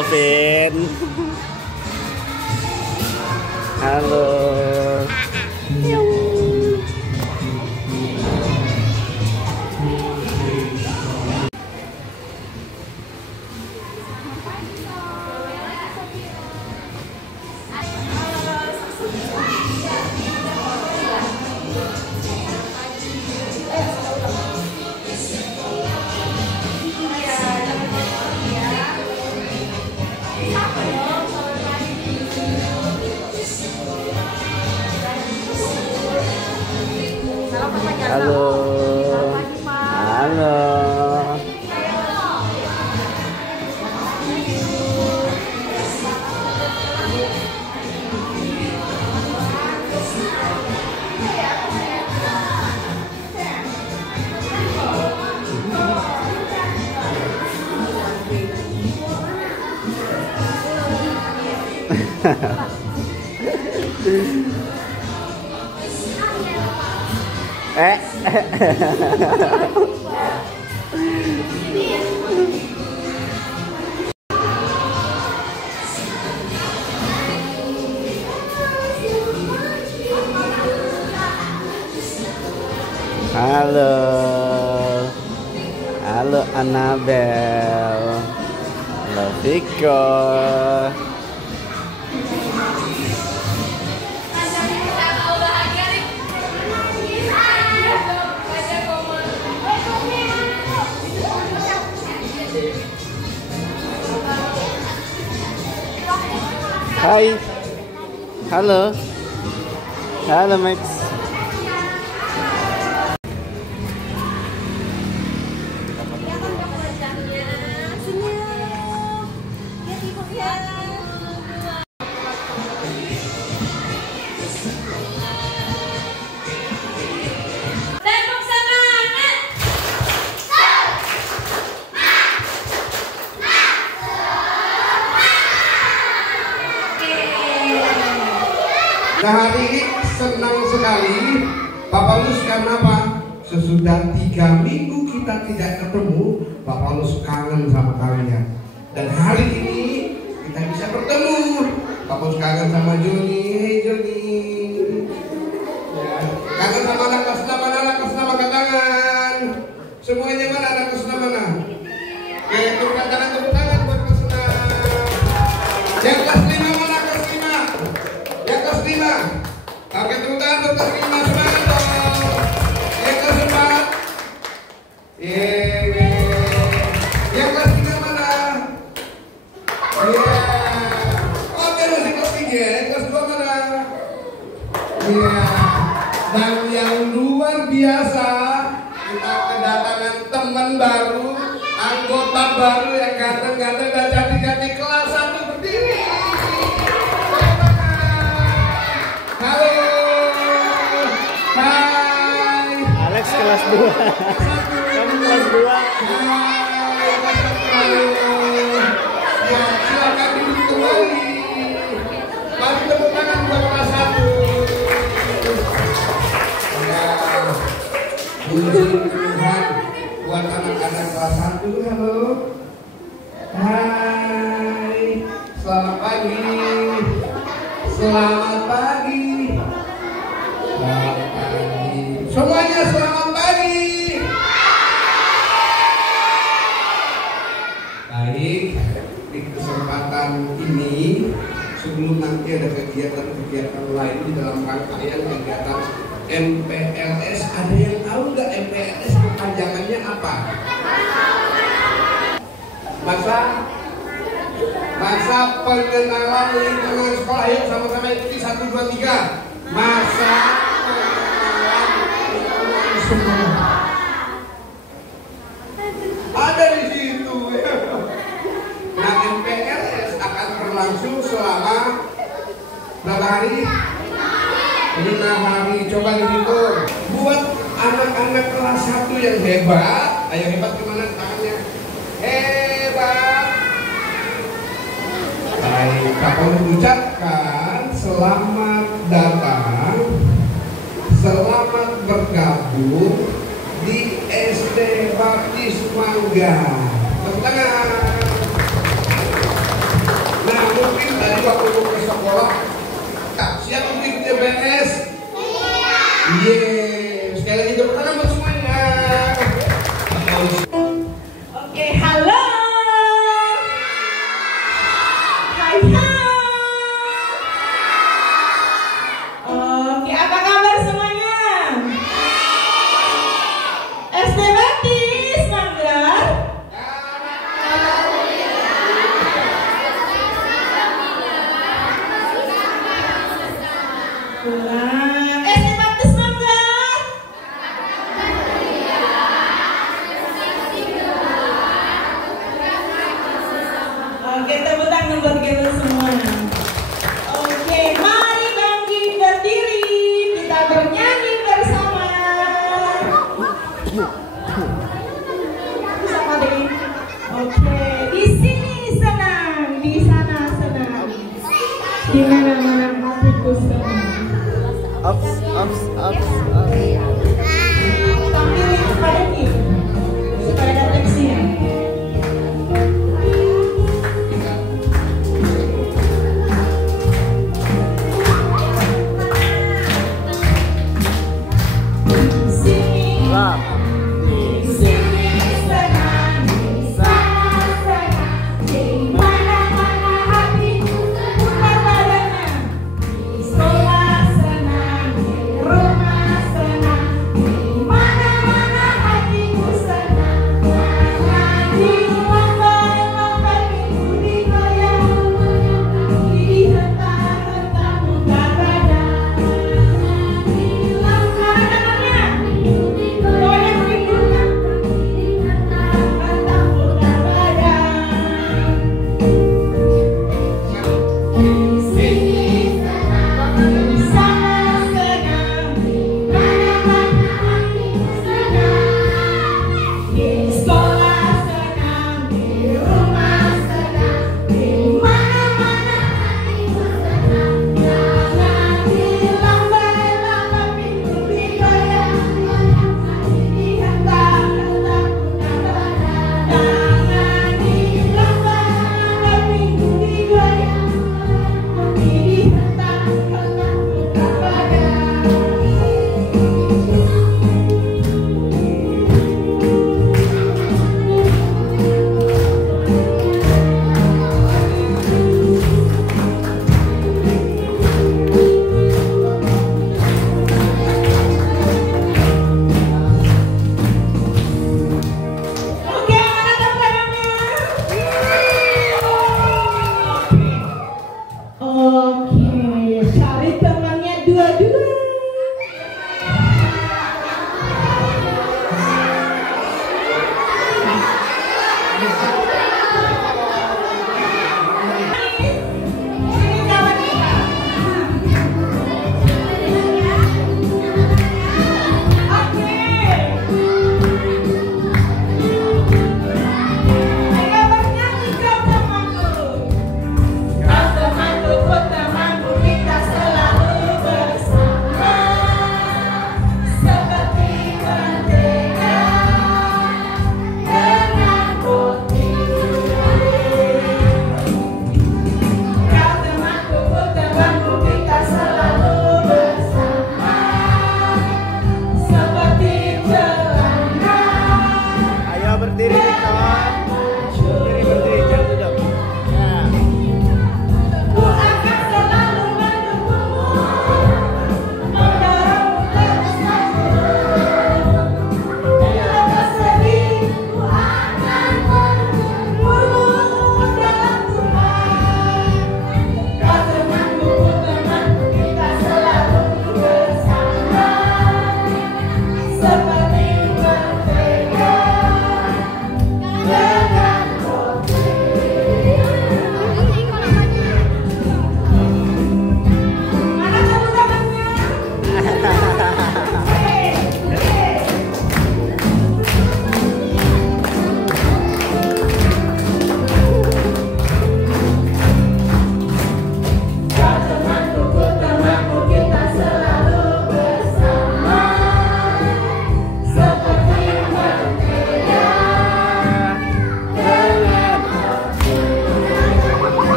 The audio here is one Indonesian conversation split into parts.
Halo Vin. Halo. Halo. Halo. Halo. Halo Annabel. Halo Viko. Hai. Halo. Halo Max. Nah, hari ini senang sekali Pak Paulus, karena apa? Sesudah 3 minggu kita tidak ketemu, Pak Paulus kangen sama kalian. Dan hari ini kita bisa bertemu. Pak Paulus kangen sama Joni. Hei Joni. Ya. Kangen sama anak kelas 6, anak kelas 6 angkat tangan. Semuanya mana anak kelas 6 mana? Oke, tepuk tangan buat kelas 6. Yang kelas 5 mana? Kelas 5. Yang kelas 5. Oke, tepuk tangan buat kelas 5, semangat dong. Yang kelas 4. Yang kelas 3 mana? Oke, masih kelas 3. Yang kelas 2 mana? Dan yang luar biasa, kita kedatangan teman baru, anggota baru yang ganteng-ganteng dan cantik-cantik, kelas 1 berdiri. Halo. Hai. Alex kelas 2. Kamu kelas 2. Hai, halo. Ya, silakan duduk kembali. Mari tepuk tangan buat kelas 1. Ya. Puji Tuhan buat anak-anak kelas 1. Halo. Hai. Selamat pagi. Selamat pagi. Selamat pagi. Semuanya selamat pagi. Baik, di kesempatan ini sebelum nanti ada kegiatan-kegiatan lain di dalam rangkaian kegiatan MPLS, ada yang tahu nggak MPLS kepanjangannya apa? Masa pengenalan lingkungan sekolah. Yuk sama-sama ikuti 1, 2, 3. Masa pengenalan lingkungan sekolah. Ada di situ. Nah, MPLS akan berlangsung selama berapa hari? 5 hari. Coba dihitung. Buat anak-anak kelas 1 yang hebat. Ayo, hebat kemana tangannya? Hebat. Baik, Pak ucapkan selamat datang, selamat bergabung di SD Baptis Mangga. Tepuk tangan. waktu mau ke sekolah. Nah, siap untuk ikut CPNS? Iya. Sekali lagi tepuk tangan buat semuanya. Oke, halo. Hai, hai. Oke, apa kabar semuanya? SD Baptis Manggar. Ulang. SD Baptis Manggar. Oke, tepuk tangan buat kita semua. Oke, mari bangkit berdiri, kita bernyanyi bersama. Sama deh. Oke, di sini senang, di sana senang. Di mana-mana hatiku senang. Ups. Tampilin kepada kita supaya ada teksnya. Pokoknya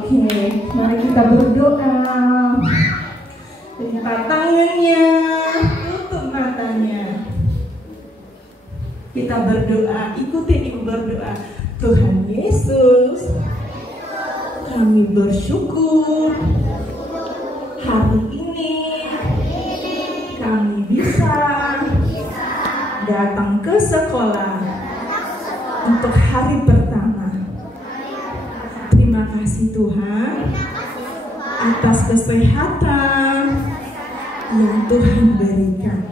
Oke, mari kita berdoa. Lipat tangannya, tutup matanya. Kita berdoa, ikuti ibu berdoa. Tuhan Yesus, kami bersyukur hari ini kami bisa datang ke sekolah untuk hari pertama. Terima kasih Tuhan atas kesehatan yang Tuhan berikan.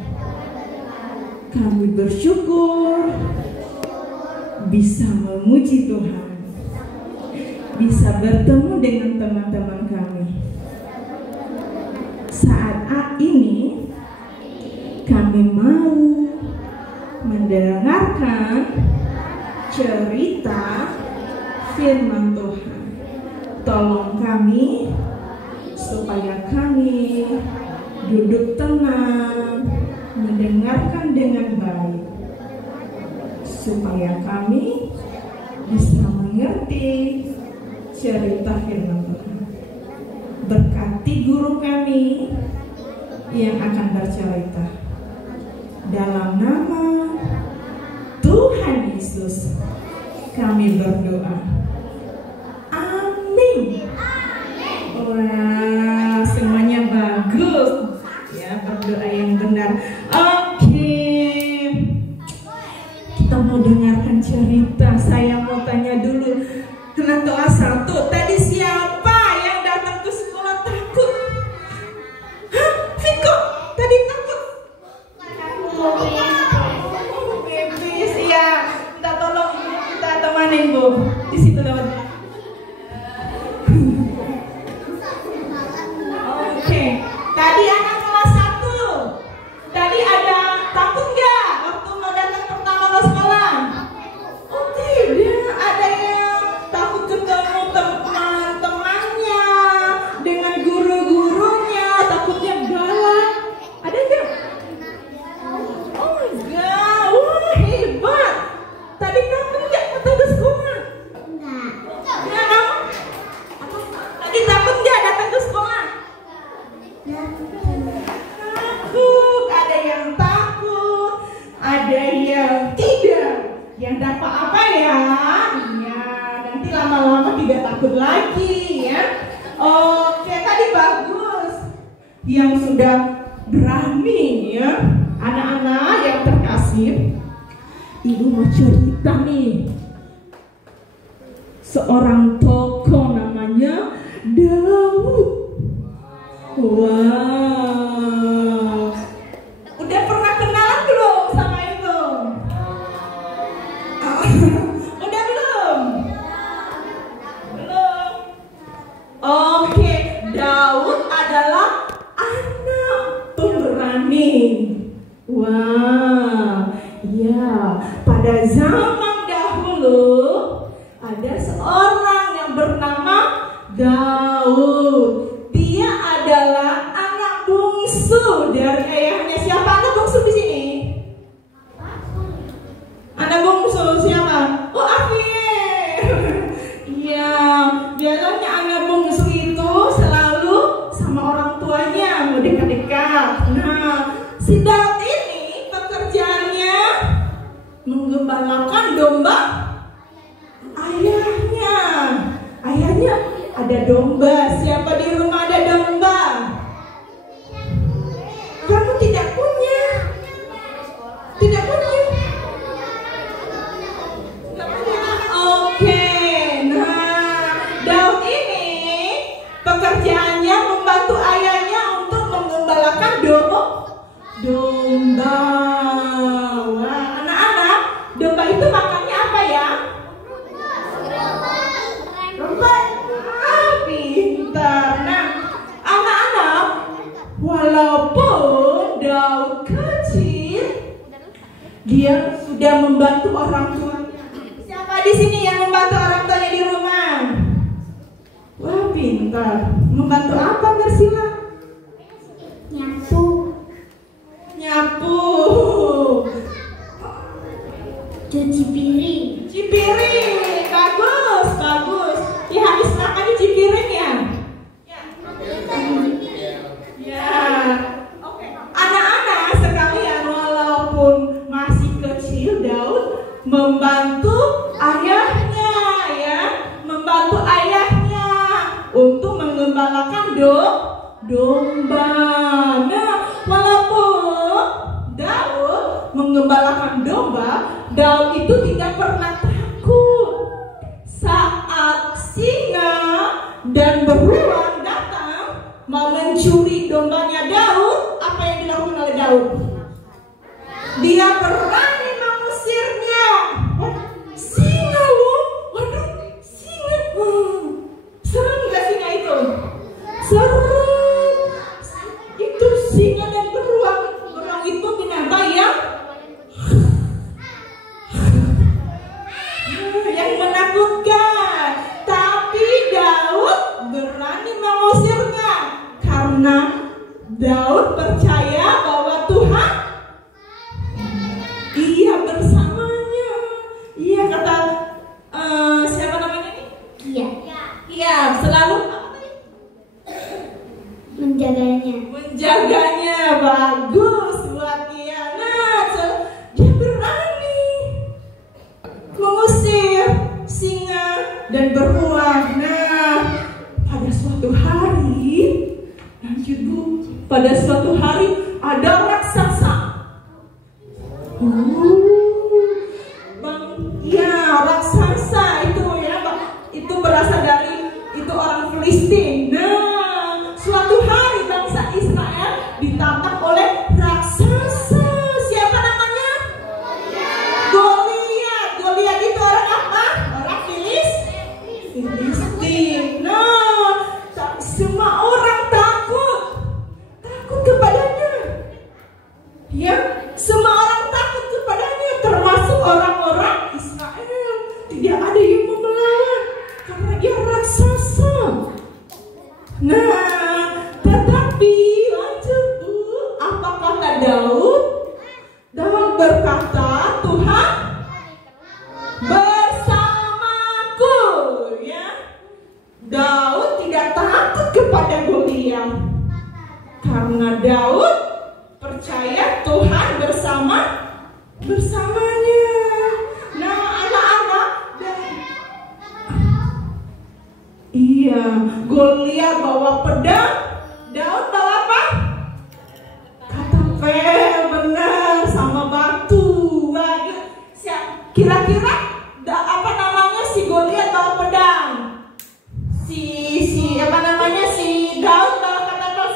Kami bersyukur bisa memuji Tuhan, bisa bertemu dengan teman-teman kami. Saat ini kami mau mendengarkan cerita firman Tuhan. Tolong kami supaya kami duduk tenang, mendengarkan dengan baik, supaya kami bisa mengerti cerita firman Tuhan. Berkati guru kami yang akan bercerita. Dalam nama Tuhan Yesus kami berdoa. Amin. Wah, semuanya bagus. Ya, berdoa yang benar. Oke. Kita mau dengarkan cerita. Saya mau tanya dulu. Kena doa satu. Tadi siapa yang datang ke sekolah takut? Hah? Viko? Tadi takut? Bebis, iya. Minta tolong, minta temanin Bu. Di situ lewat. Oke. Tadi anak kelas 1. Tadi ada takut nggak waktu mau datang pertama ke sekolah? Oh tidak, ada yang takut ketemu teman-temannya, dengan guru-gurunya, takutnya galak. Ada nggak? Oh enggak, wah hebat. Tadi takut nggak datang ke sekolah? Enggak. Enggak. Lagi takut nggak datang ke sekolah? Takut, ada yang takut, ada yang tidak. Yang dapat apa ya? Iya, nanti lama-lama tidak takut lagi ya. Oke, tadi bagus. Yang sudah berani ya, anak-anak yang terkasih. Ibu mau cerita nih. Seorang tokoh namanya Daud. Wow. Udah pernah kenalan belum sama itu? Udah belum? Belum. Oke, Daud adalah anak pemberani. Wow. Ya, pada zaman dahulu ada seorang yang bernama Daud. Dia adalah anak bungsu dari ayahnya. Siapa anak bungsu di sini? Anak bungsu siapa? Oh, Afif. Iya, biasanya anak bungsu itu selalu sama orang tuanya, mau dekat-dekat. Nah, si Daud ini pekerjaannya menggembalakan domba ayahnya. Ayahnya ada domba. Siapa di rumah ada domba? Kamu tidak punya? Tidak punya? Tidak punya? Oke. Nah, Daud ini pekerjaannya membantu ayahnya untuk menggembalakan domba. Wah, anak-anak, domba itu makannya apa ya? Rumput. Pintar. Nah, anak-anak, walaupun Daud kecil, dia sudah membantu orang tua. Siapa di sini yang membantu orang tuanya di rumah? Wah, pintar. Membantu apa, Bersila? Nyapu. Nyapu. Cuci piring. Cuci piring. Bagus, bagus. Ya, habis makan cuci piring menggembalakan domba. Nah, walaupun Daud menggembalakan domba, Daud itu tidak pernah takut. Saat singa dan beruang datang mau mencuri dombanya Daud, apa yang dilakukan oleh Daud? Dia berani mengusirnya. Singa loh, waduh, singa. Serem gak singa itu? Serem. Itu singa dan beruang. Beruang itu binatang yang menakutkan. Tapi Daud berani mengusirnya karena Daud percaya bahwa Tuhan Ia bersamanya. Iya, kata siapa namanya ini? Iya. Iya, selalu menjaganya. Bagus buat dia. Nah, dia berani mengusir singa dan beruang. Nah, pada suatu hari, lanjut Bu, pada suatu hari ada raksasa. Raksasa itu ya, itu berasal dari itu orang Filistin. Nah, suatu hari bangsa Israel ditantang oleh raksasa. Siapa namanya? Goliat. Goliat itu orang apa? Orang Filistin. Nah, semua orang takut kepadanya. Ya, semua orang takut kepadanya, termasuk orang-orang Israel. Tidak ada yang mau melawan karena dia raksasa. Nah, tetapi lanjut Bu, apa kata Daud? Daud berkata, Tuhan bersamaku. Ya, Daud tidak takut kepada Goliat karena Daud percaya Tuhan bersamanya. Nah, anak-anak, iya, Goliat bawa pedang, Daud bawa apa? Katapel, benar, sama batu. Kira-kira apa namanya si Goliat bawa pedang? Si apa namanya si Daud bawa katapel.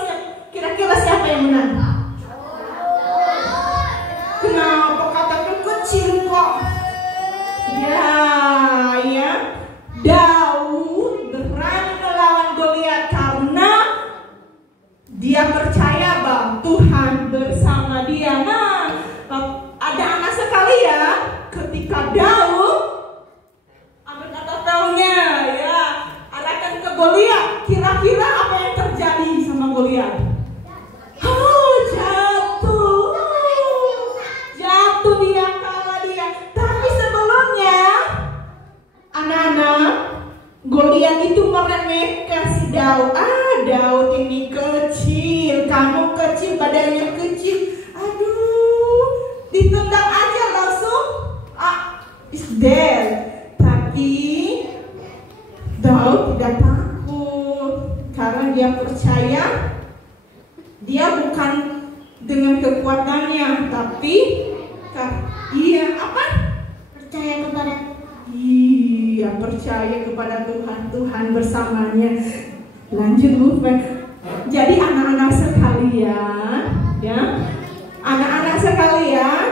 Kira-kira siapa yang menang? Kenapa katapel kecil kok? Ya, Daud berani melawan Goliat karena dia percaya bahwa Tuhan bersama dia. Nah, ada anak sekalian, ketika Daud ambil katapelnya, ya, arahkan ke Goliat, kira-kira apa yang terjadi sama Goliat? Jatuh dia, kalah dia. Tapi sebelumnya, anak-anak, Goliat itu meremehkan si Daud. Daud ini kecil, kamu kecil, badannya kecil. Aduh, ditendang aja langsung, is dead. Tapi Daud tidak takut karena dia percaya dia bukan dengan kekuatannya, tapi percaya kepada Tuhan bersamanya. Lanjut Bu. Jadi anak-anak sekalian, ya, anak-anak sekalian,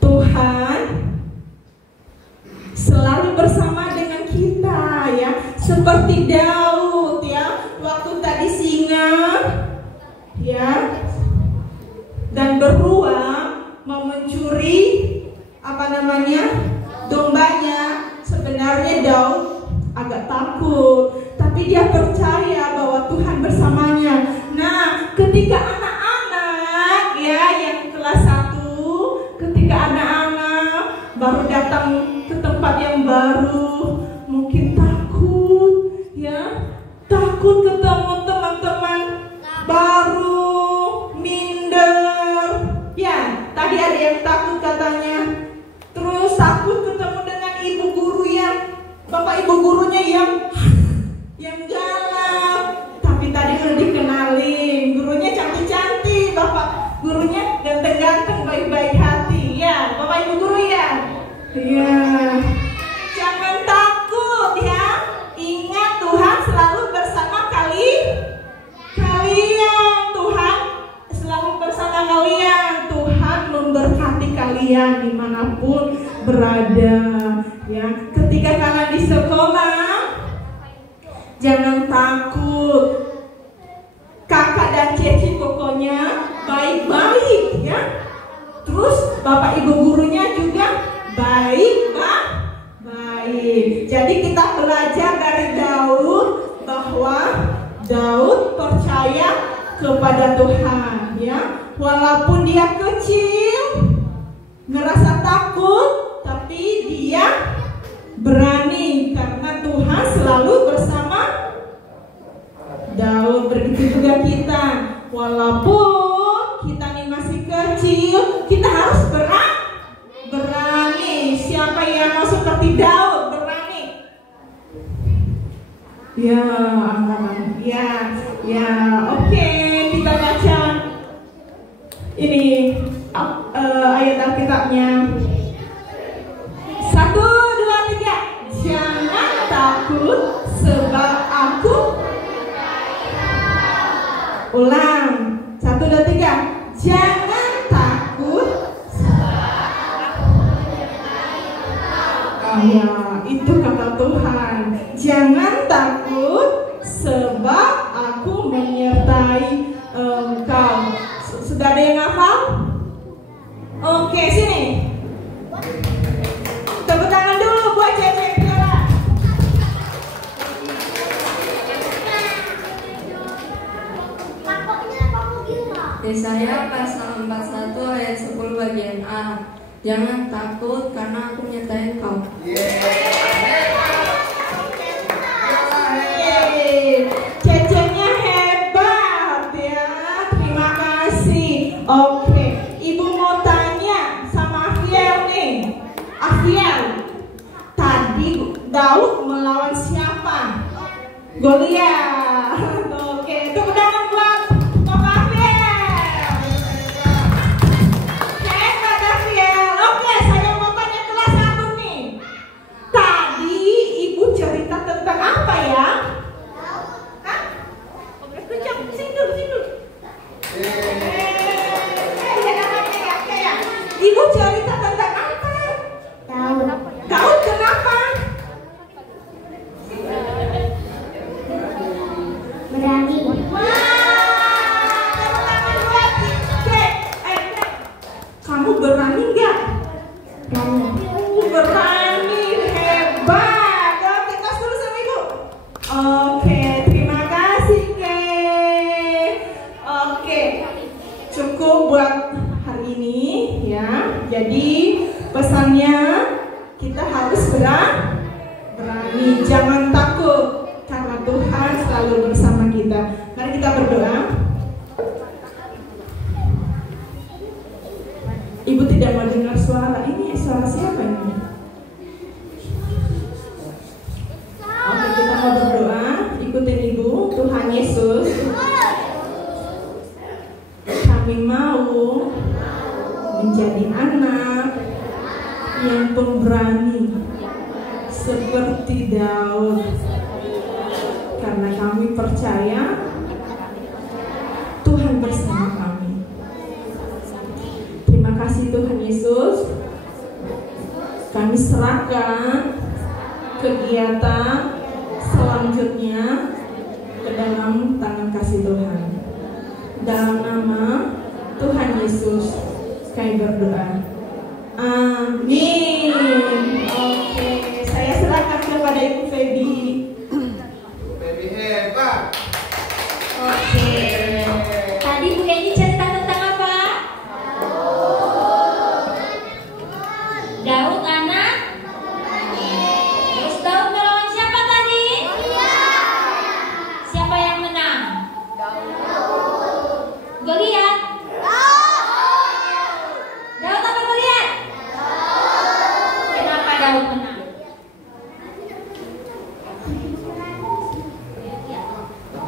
Tuhan selalu bersama dengan kita, ya, seperti Daud, ya, waktu tadi singa, ya, dan beruang mau mencuri dombanya. Sebenarnya Daud agak takut, tapi dia percaya bahwa Tuhan bersamanya. Nah, ketika anak-anak, ya, yang kelas 1, ketika anak-anak baru datang ke tempat yang baru, mungkin takut, ya, takut ketemu teman-teman baru, minder, ya. Tadi ada yang takut katanya, terus takut ketemu dengan ibu guru yang Bapak Bapak Ibu gurunya yang galak. Tapi tadi udah dikenalin, gurunya cantik-cantik, Bapak gurunya ganteng-ganteng, baik-baik hati. Ya, Bapak Ibu guru ya. Iya. Jangan takut ya. Ingat Tuhan selalu bersama kalian. Tuhan selalu bersama kalian. Tuhan memberkati kalian dimanapun berada. Ya, ketika kalian di sekolah, jangan takut. Kakak dan Ceci pokoknya baik-baik ya. Terus Bapak Ibu gurunya juga baik. Jadi kita belajar dari Daud bahwa Daud percaya kepada Tuhan ya. Walaupun dia kecil, ngerasa takut, tapi dia berani karena Tuhan selalu bersama Daud. Begitu juga kita, walaupun kita ini masih kecil, kita harus berani. Siapa yang mau seperti Daud berani? Ya, aman. Ya, oke. Kita baca ini ayat Alkitabnya. 1, 2, 3. Jangan takut sebab aku. Ulang. 1, 2, 3. Jangan takut sebab aku menyertai engkau. Ya, itu kata Tuhan. Jangan takut sebab aku menyertai engkau. Sudah ada yang hafal? Oke, sini. Tepuk tangan dulu buat Cece Piala. Yesaya pasal 41 ayat 10 bagian A. Jangan takut karena aku menyertai engkau. Cecenya hebat ya. Terima kasih. Oke, Ibu mau tanya sama Afiel nih. Afiel, tadi Daud melawan siapa? Goliat. Oke, tepuk tangan buat Bapak Afiel. Hebat Afiel. Oke, saya mau tanya kelas 1 nih. Tadi Ibu cerita tentang apa ya? Hah? Oke, kencang. Sini dulu. Ibu cerita tentang apa? Daud kenapa? Berani. Kamu berani nggak? Berani. Berani, hebat. Oke, tos dulu sama Ibu. Oke, terima kasih, Oke, cukup buat hari ini ya. Jadi pesannya kita harus berani, jangan takut karena Tuhan selalu bersama kita. Mari kita berdoa. Ibu tidak mau dengar suara ini. Suara siapa ini? Oke, kita mau berdoa. Ikutin Ibu. Tuhan Yesus, kami mau menjadi anak yang pemberani seperti Daud, karena kami percaya Tuhan bersama kami. Terima kasih Tuhan Yesus. Kami serahkan kegiatan selanjutnya ke dalam tangan kasih Tuhan. Dalam nama Tuhan Yesus kami berdoa. Amin. Oke, saya serahkan kepada Ibu Feby. Feby hebat. Oke. Tadi Bu Eni cerita tentang apa? Daud anak. Terus Daud melawan siapa tadi? Siapa yang menang? Goliat. Daud apa Goliat?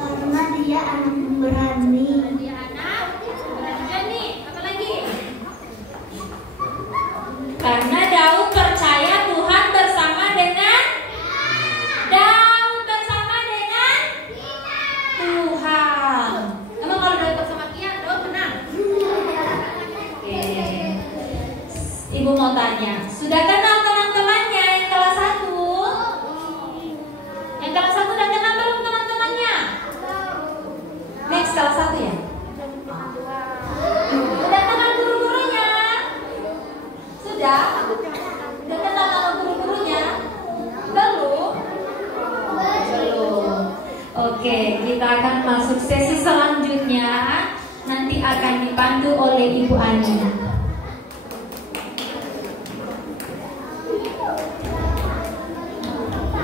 Karena dia anak pemberani. Karena Daud percaya Tuhan bersama dengan Tuhan. Emang kalau Daud bersama Kia, Daud menang? Oke. Ibu mau tanya, sudah kenal teman-temannya yang kelas 1? Yang kelas 1 udah kenal belum teman-temannya? Next kelas 1 ya? Udah kenal guru-gurunya? Sudah? Udah kenal sama guru-gurunya? Belum? Belum. Oke, kita akan masuk sesi selanjutnya. Nanti akan dipandu oleh Ibu Ani.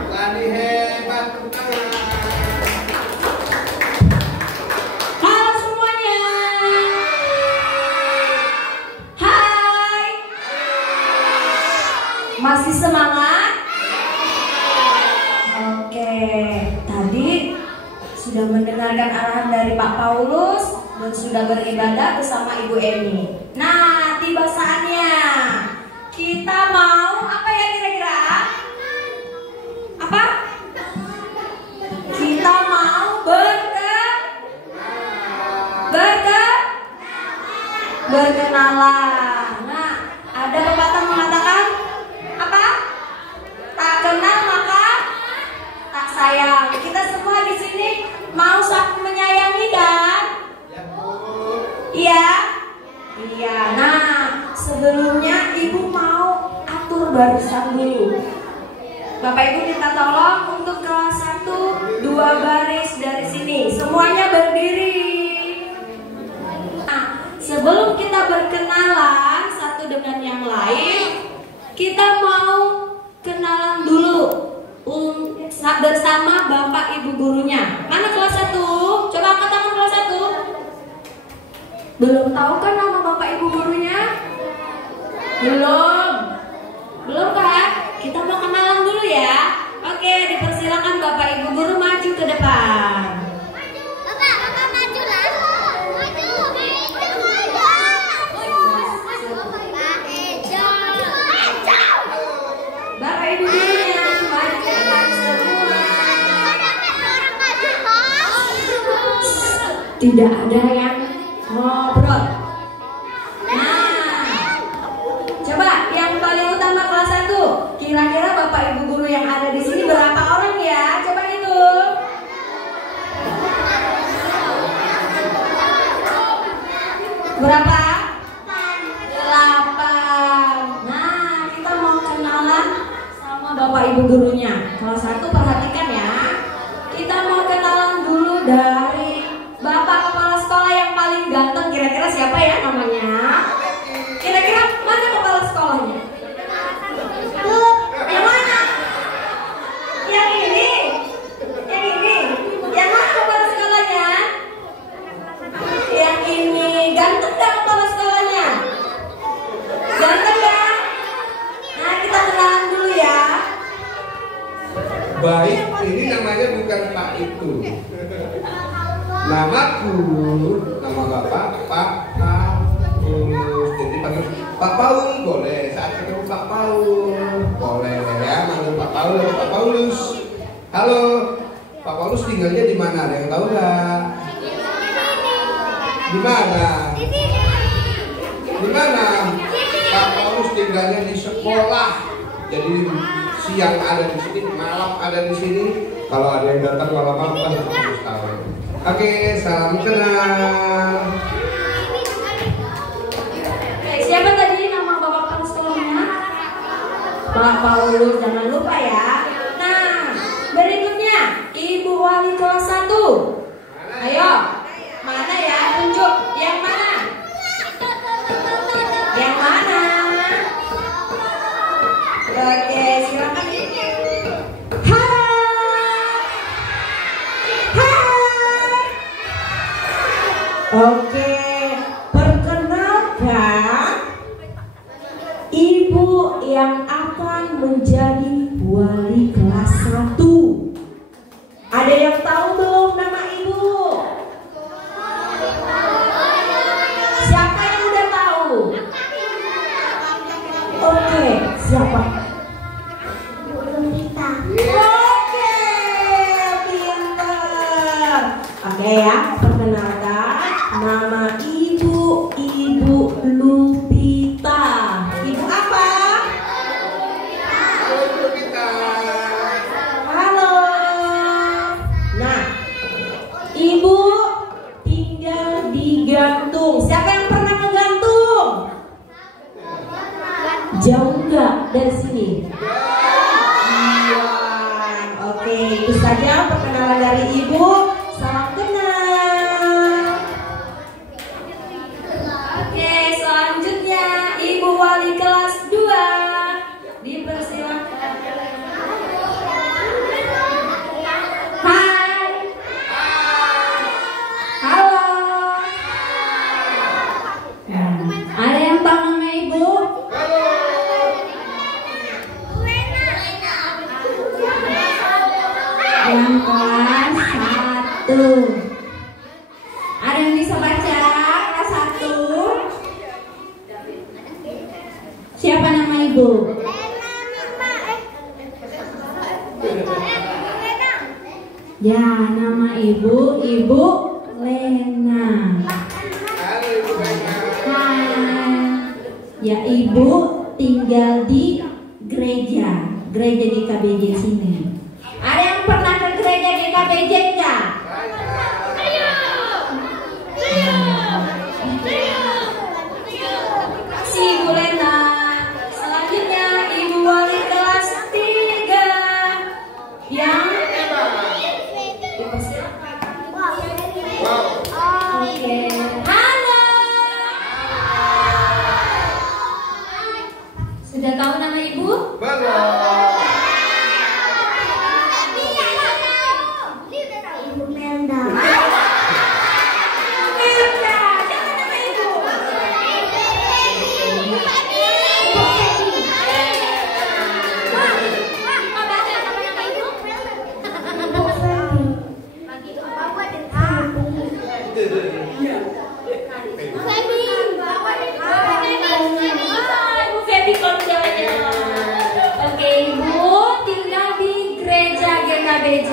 Lani hebat, Halo semuanya. Hai. Masih semangat? Oke, tadi sudah mendengarkan arahan dari Pak Paulus dan sudah beribadah bersama Ibu Eni. Nah, tiba saatnya kita mau apa ya kira-kira? Apa? Kita mau berkenalan. Nah, ada pepatah mengatakan apa? Tak kenal maka tak sayang. Kita semua di sini mau saling menyayangi kan? Iya. Iya. Nah, sebelumnya Ibu mau atur barisan dulu. Bapak Ibu minta tolong untuk kelas 1 2 baris dari sini. Semuanya berdiri. Nah, sebelum kita berkenalan satu dengan yang lain, kita mau kenalan dulu bersama Bapak Ibu gurunya. Mana kelas 1? Coba angkat tangan kelas 1. Belum tahu kan nama Bapak Ibu gurunya? Belum. Belum kan? Kita mau kenalan dulu ya. Oke, dipersilakan Bapak Ibu guru maju ke depan. Bapak maju lah. Maju. Bapak Ibu gurunya maju ke depan semua. Tidak ada yang ngobrol. Nah, coba yang paling utama kelas 1. Kira-kira Bapak Ibu guru yang ada di sini berapa orang ya? Coba hitung. Berapa? 8. Nah, kita mau kenalan sama Bapak Ibu gurunya. Kelas 1 perhatikan ya. Kita mau kenalan dulu dari Bapak Kepala Sekolah yang paling ganteng. Kira-kira siapa ya namanya? Kira-kira mana kepala sekolahnya? Yang mana? Yang ini? Yang ini? Yang mana kepala sekolahnya? Yang ini. Ganteng gak kepala sekolahnya? Ganteng gak? Nah, kita kenalan dulu ya. baik. Ini namanya bukan Pak itu. Namaku, nama Bapak Pak Paulus. Jadi panggil Pak Paul boleh. Saat ketemu Pak Paul boleh ya. Manggil Pak Paulus. Pak Paulus. Halo. Pak Paulus tinggalnya di mana? Ada yang tahu nggak? Di mana? Di mana? Pak Paulus tinggalnya di sekolah. Jadi siang ada di sini, malam ada di sini. Kalau ada yang datang malam-malam kan harus tahu. Oke, salam kenal. Siapa tadi nama Bapak Kepala Sekolahnya? Pak Paulus, jangan lupa ya. Nah, berikutnya Ibu Wali kelas 1. Ayo, mana ya? Tunjuk, yang mana? Yang mana? Oke, silakan. Oke, perkenalkan Ibu yang akan menjadi wali Oke ya, perkenalkan nama Ibu Lupita. Ibu apa? Halo. Nah, Ibu tinggal di Gantung. Siapa yang pernah ke Gantung? Jauh nggak dari sini? Iya. Oke, itu saja perkenalan dari Ibu. Salam kenal. Oke, selanjutnya Ibu Wali kelas 2. Dipersilakan. Hai. Halo. Ada yang tahu nama Ibu? Yang kelas 1. Ada yang bisa baca kelas 1? Siapa nama Ibu? Ya, nama Ibu Lena. Hai. Ya, Ibu tinggal di gereja GKBJ sini. Ada yang pernah ke gereja GKBJ enggak? Si Ibu Lena. Selanjutnya Ibu Wali kelas 3 yang Oke. Halo. Sudah tahu nama Ibu? Ibu Melda. Ibu Febi konjolnya. Oke, Ibu tinggal di gereja GKBJ.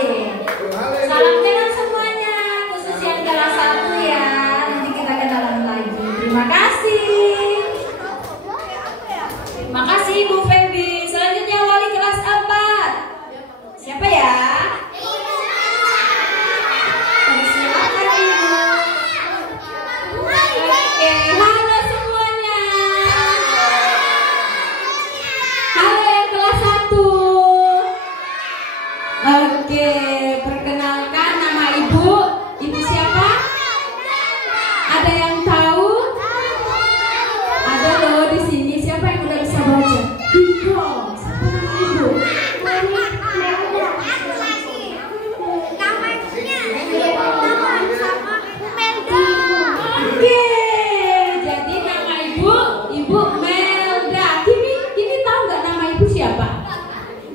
Salam kenal semuanya, khusus yang kelas 1 ya. Nanti kita kenalan lagi. Terima kasih. Terima kasih Ibu Febi. Selanjutnya Wali kelas 4. Siapa ya? Silakan Ibu. Oke, halo semuanya. Halo yang kelas 1. Oke, perkenalkan nama Ibu. Ibu siapa? Ada yang tahu? Ada loh di sini. Siapa yang udah bisa baca? Ibu. Siapa nama Ibu? Oke, jadi nama Ibu Melda. Kimi tahu nggak nama Ibu siapa?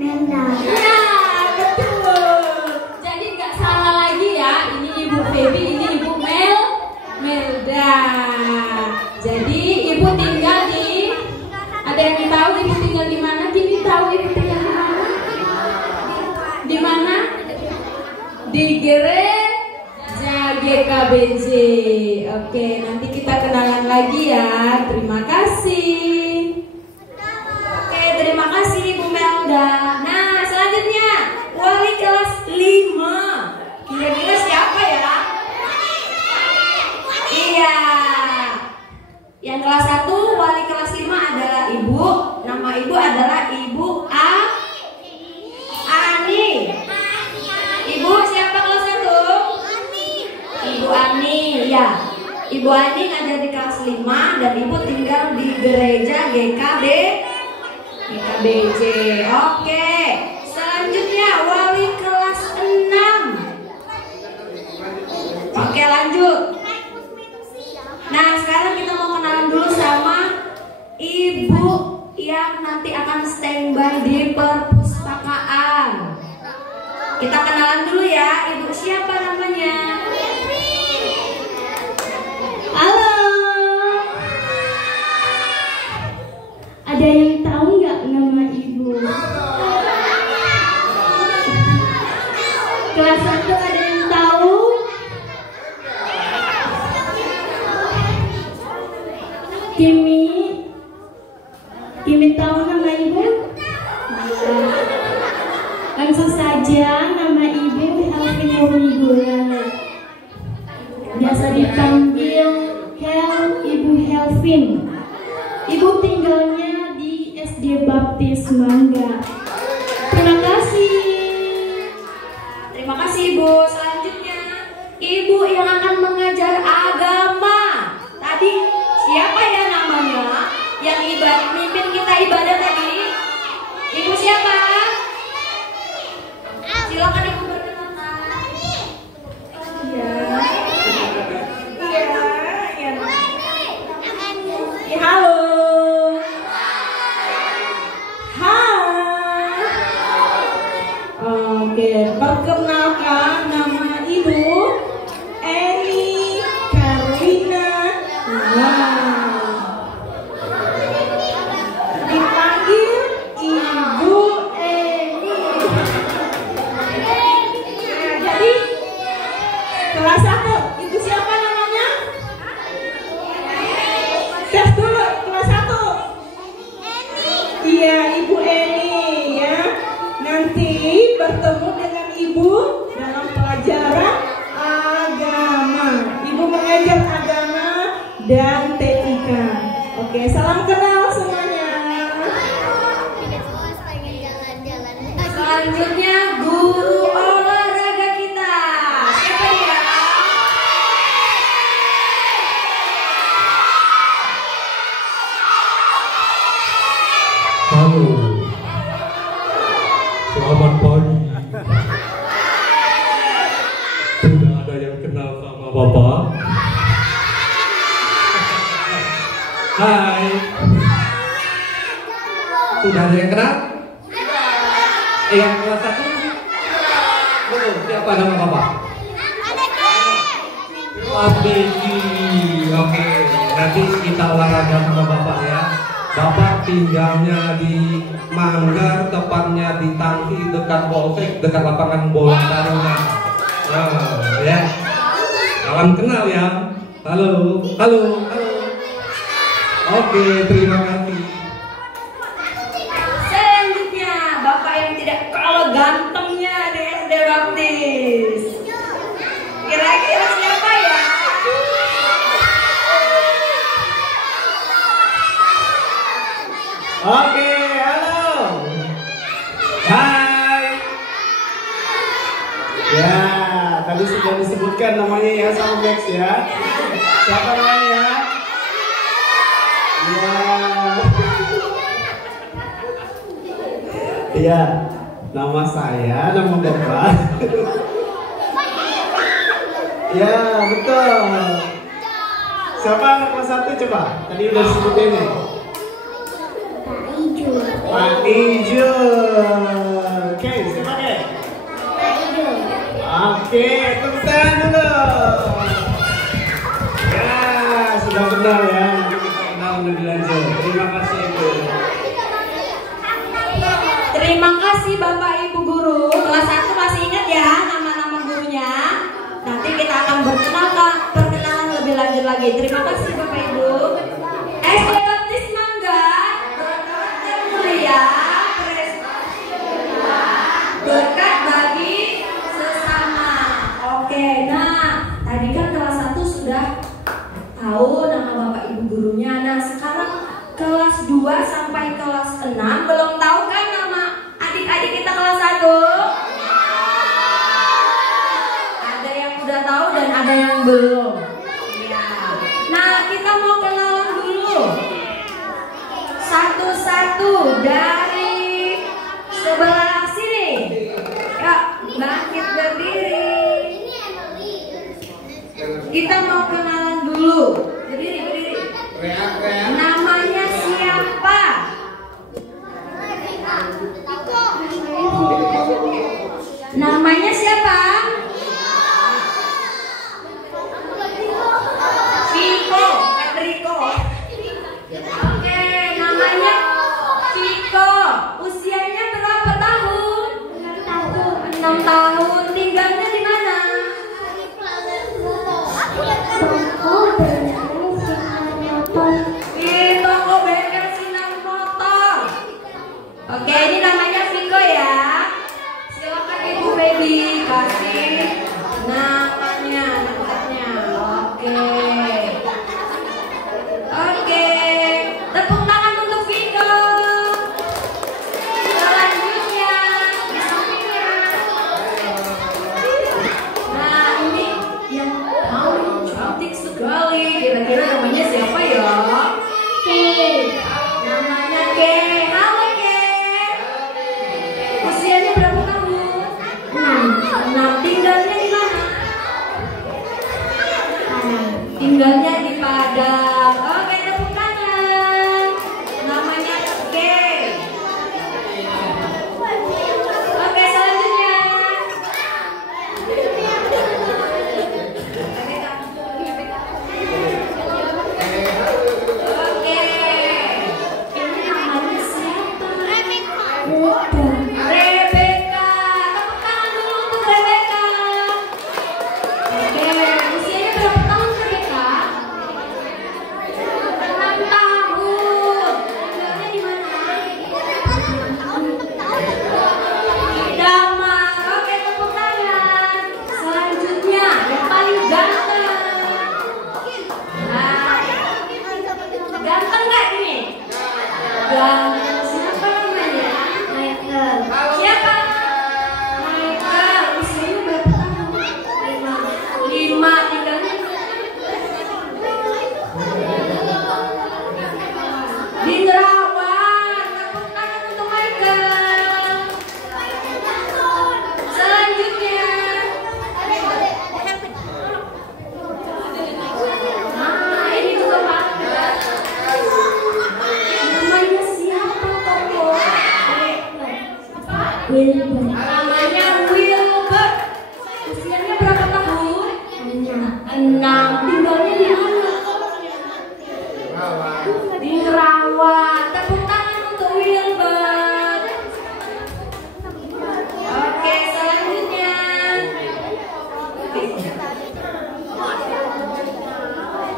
Melda. Nah, betul. Jadi nggak salah lagi ya. Ini Ibu Febi, ini Ibu Melda. Jadi Ibu tinggal di. Ada yang tahu Ibu tinggal di mana? Kimi tahu Ibu tinggal di mana? Di mana? Di gereja GKBJ. Oke, nanti kita kenalan lagi ya. Terima kasih. Oke, terima kasih Ibu Melda. Nah, selanjutnya Wali kelas 5. Kira-kira siapa ya? Iya. Yang kelas 1 Wali kelas 5 adalah Ibu. Nama Ibu adalah Ibu Ani. Ibu siapa kelas 1? Ibu Ani, ya. Ibu Ani ada di kelas 5 dan Ibu tinggal di gereja GKBJ. Oke. Selanjutnya Wali kelas 6. Oke, lanjut. Nah, sekarang kita mau kenalan dulu sama Ibu yang nanti akan standby di perpustakaan. Kita kenalan dulu ya. Ibu siapa namanya? Halo. Ada yang tahu nggak nama Ibu? Kelas 1 ada yang tahu? Kimi tahu nama ibu? Langsung saja, nama ibu Helvin Murnigula. Biasa dipanggil Ibu Helvin. Ibu tinggalnya di SD Baptis Mangga. Terima kasih. Terima kasih Ibu. Selanjutnya Ibu yang akan mengajar agama. Tadi siapa ya namanya? Yang mimpin kita ibadah tadi? Ibu siapa? Silakan Ibu berkenalan. Ya, halo. Hai. Oke, perkenalkan nama Ibu Eni Karina. Dipanggil Ibu Eni. Jadi kelas 1, Ibu siapa namanya? Tes dulu, kelas 1. Iya, Ibu Eni ya. Nanti bertemu dengan Ibu dalam pelajaran agama. Ibu mengajar agama dan TIK. Oke, salam kenal semuanya. Selanjutnya guru olahraga kita. Siapa dia? Halo, selamat pagi. Sudah ada yang kenal sama Bapak? Hai. Sudah ada yang kenal? Yang kelas 1? Belum. Siapa nama Bapak? Mas Beki. Oke, nanti kita olahraga sama Bapak ya. Bapak tinggalnya di Manggar, tepatnya di Tangki, dekat Polsek, dekat lapangan bola Taruna. Ya. Salam kenal ya. Halo, halo, halo. Oke, terima kasih. Selanjutnya Bapak yang tidak kalah gantengnya di SD Baptis. Kira-kira siapa ya? Oke, halo. Hai. Ya, tadi sudah disebutkan namanya ya sama Max ya. Siapa namanya? Ya. Iya, nama saya, nama Bapak. Ya, betul. Siapa anak kelas 1 coba? Tadi udah disebutin nih. Pak Ijo. Oke, siapa deh? Oke, tepuk tangan dulu. Ya, sudah kenal ya. Nanti kita kenal lebih lanjut. Terima kasih Ibu. Terima kasih Bapak Ibu Guru. Kelas 1 masih ingat ya nama-nama gurunya? Nanti kita akan perkenalan lebih lanjut lagi. Terima kasih Bapak Ibu. SD Baptis Mangga termulia berkat bagi sesama. Oke, nah tadi kan kelas 1 sudah tahu nama Bapak Ibu gurunya. Nah sekarang kelas 2 sampai kelas 6 belum tahu kan nama adik-adik kita kelas 1? Ada yang udah tahu dan ada yang belum. Ya. Nah kita mau kenalan dulu satu-satu dari sebelah sini. Ya, bangkit berdiri. Kita mau kenalan dulu. Berdiri. Namanya siapa? Namanya siapa? Viko, Riko. Oke, namanya Viko. Usianya berapa tahun? 6 tahun. Tinggalnya di mana? Iya. Feby kasih namanya, tempatnya. Oke, tepuk tangan untuk Viko. Selanjutnya di sampingnya. Nah, ini yang paling cantik sekali. Kira-kira namanya siapa ya? Namanya Ke. Halo Ke. Usianya berapa tahun? 6. Tinggalnya di mana? Tinggalnya di Padang. Oke, tepuk tangan. Namanya Ke. Oke, selanjutnya. Oke. Ini namanya siapa? Rebecca. Tepuk tangan dulu untuk Rebecca. Oke, usianya berapa tahun Rebecca? 6 tahun. Tinggalnya di mana? Di Damar. Oke, tepuk tangan. Selanjutnya yang paling ganteng. Nah, ganteng nggak ini? Ganteng. Siapa namanya? Siapa? Michael. Usianya berapa tahun? 5. Tinggalnya di Nerawang. Tepuk tangan untuk Michael. Selanjutnya. Nah, ini juga Pak. Namanya siapa Toko? Namanya Wilbert. Usianya berapa tahun? 6. Tinggalnya di mana? Di Nerawang. Tepuk tangan untuk Wilbert. Oke, selanjutnya.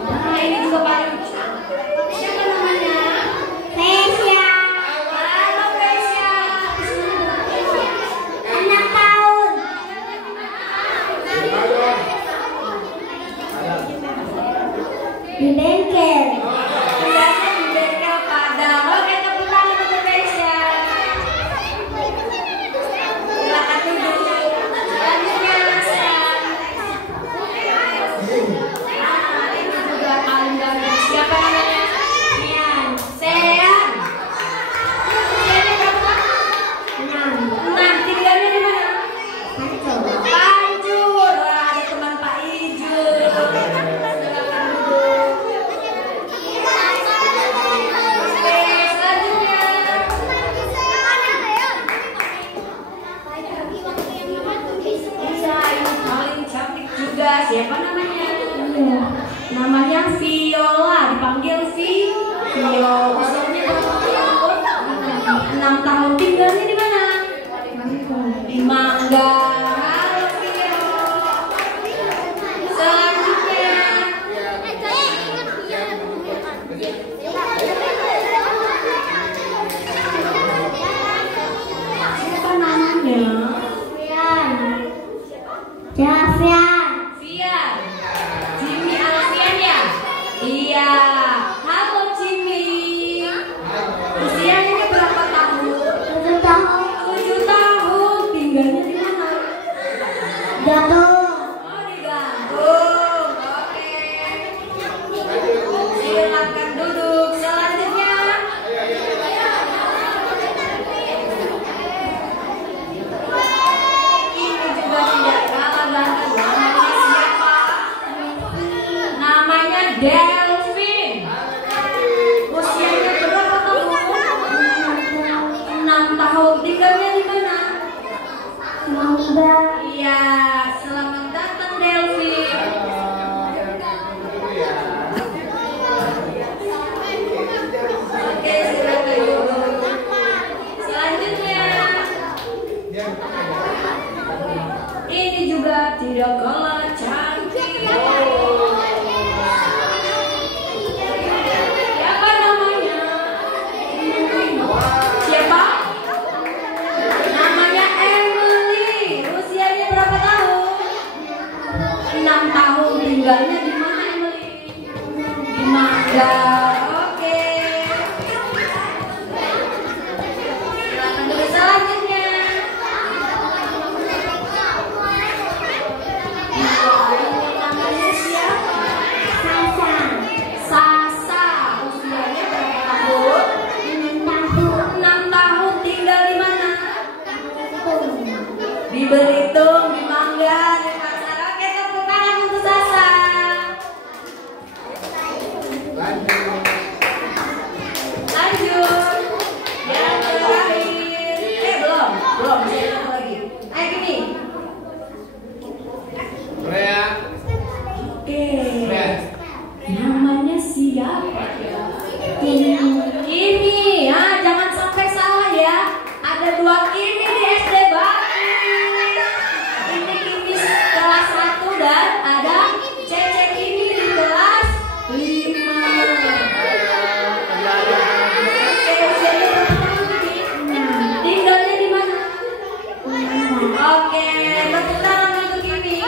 Nah, ini juga paling siapa namanya? Vesya. Halo Vesya. Usianya berapa? 6 tahun. Di bengkel. Tinggalnya di bengkel Padang. Oke, tepuk tangan untuk Vesya. Silakan duduk. Selanjutnya Sean. Nah, ini juga paling ganteng. Siapa namanya? Sean. Usianya berapa? 6. Tinggalnya di mana? Pancur. Wah, ada teman Pak Ijul. Silakan duduk. Oke, selanjutnya. Iya, ini paling cantik juga. Siapa namanya? Namanya Viola. Dipanggil Vio. Usianya berapa tahun? 6 tahun. Tinggalnya di mana? Di Manggar. Halo Vio. Selanjutnya. Siapa namanya? Jafian. Jimmy Alfian ya? Iya. Halo Jimmy. Usianya berapa tahun? 7 tahun. 7 tahun. Tinggalnya di mana? Gantung. Oh, di Gantung. Oke. Silakan duduk. Selanjutnya. Ini juga tidak kalah ganteng. Namanya siapa? Namanya Delvin. Usianya berapa tahun? 6 tahun. Tinggalnya di mana? Iya. Selamat datang Delvin. Oke, silakan duduk. Selanjutnya. Ini juga tidak kalah cantik. Siapa namanya? Siapa? Namanya Emily. Usia tinggalnya di mana Emily? Di Manggar. Oke. Silakan tulis selanjutnya. Namanya siapa? Sasa. Usianya berapa tahun? 6 tahun. Tinggal di mana? Di Belitung, di Manggar, di Pasar. Oke, tepuk tangan untuk Sasa. Lanjut. Yang terakhir. Belum. Saya satu lagi. Ayo gini. Rea. Oke. Namanya siapa ya? Kimi. Ya, jangan sampai salah ya. Ada 2 Kimi di SD Bakti. Ini Kimi kelas 1 dan ada Cece Kimi di kelas 5. Oke, usianya berapa tahun Kimi? Tinggalnya di mana? Oke, tepuk tangan untuk Kimi.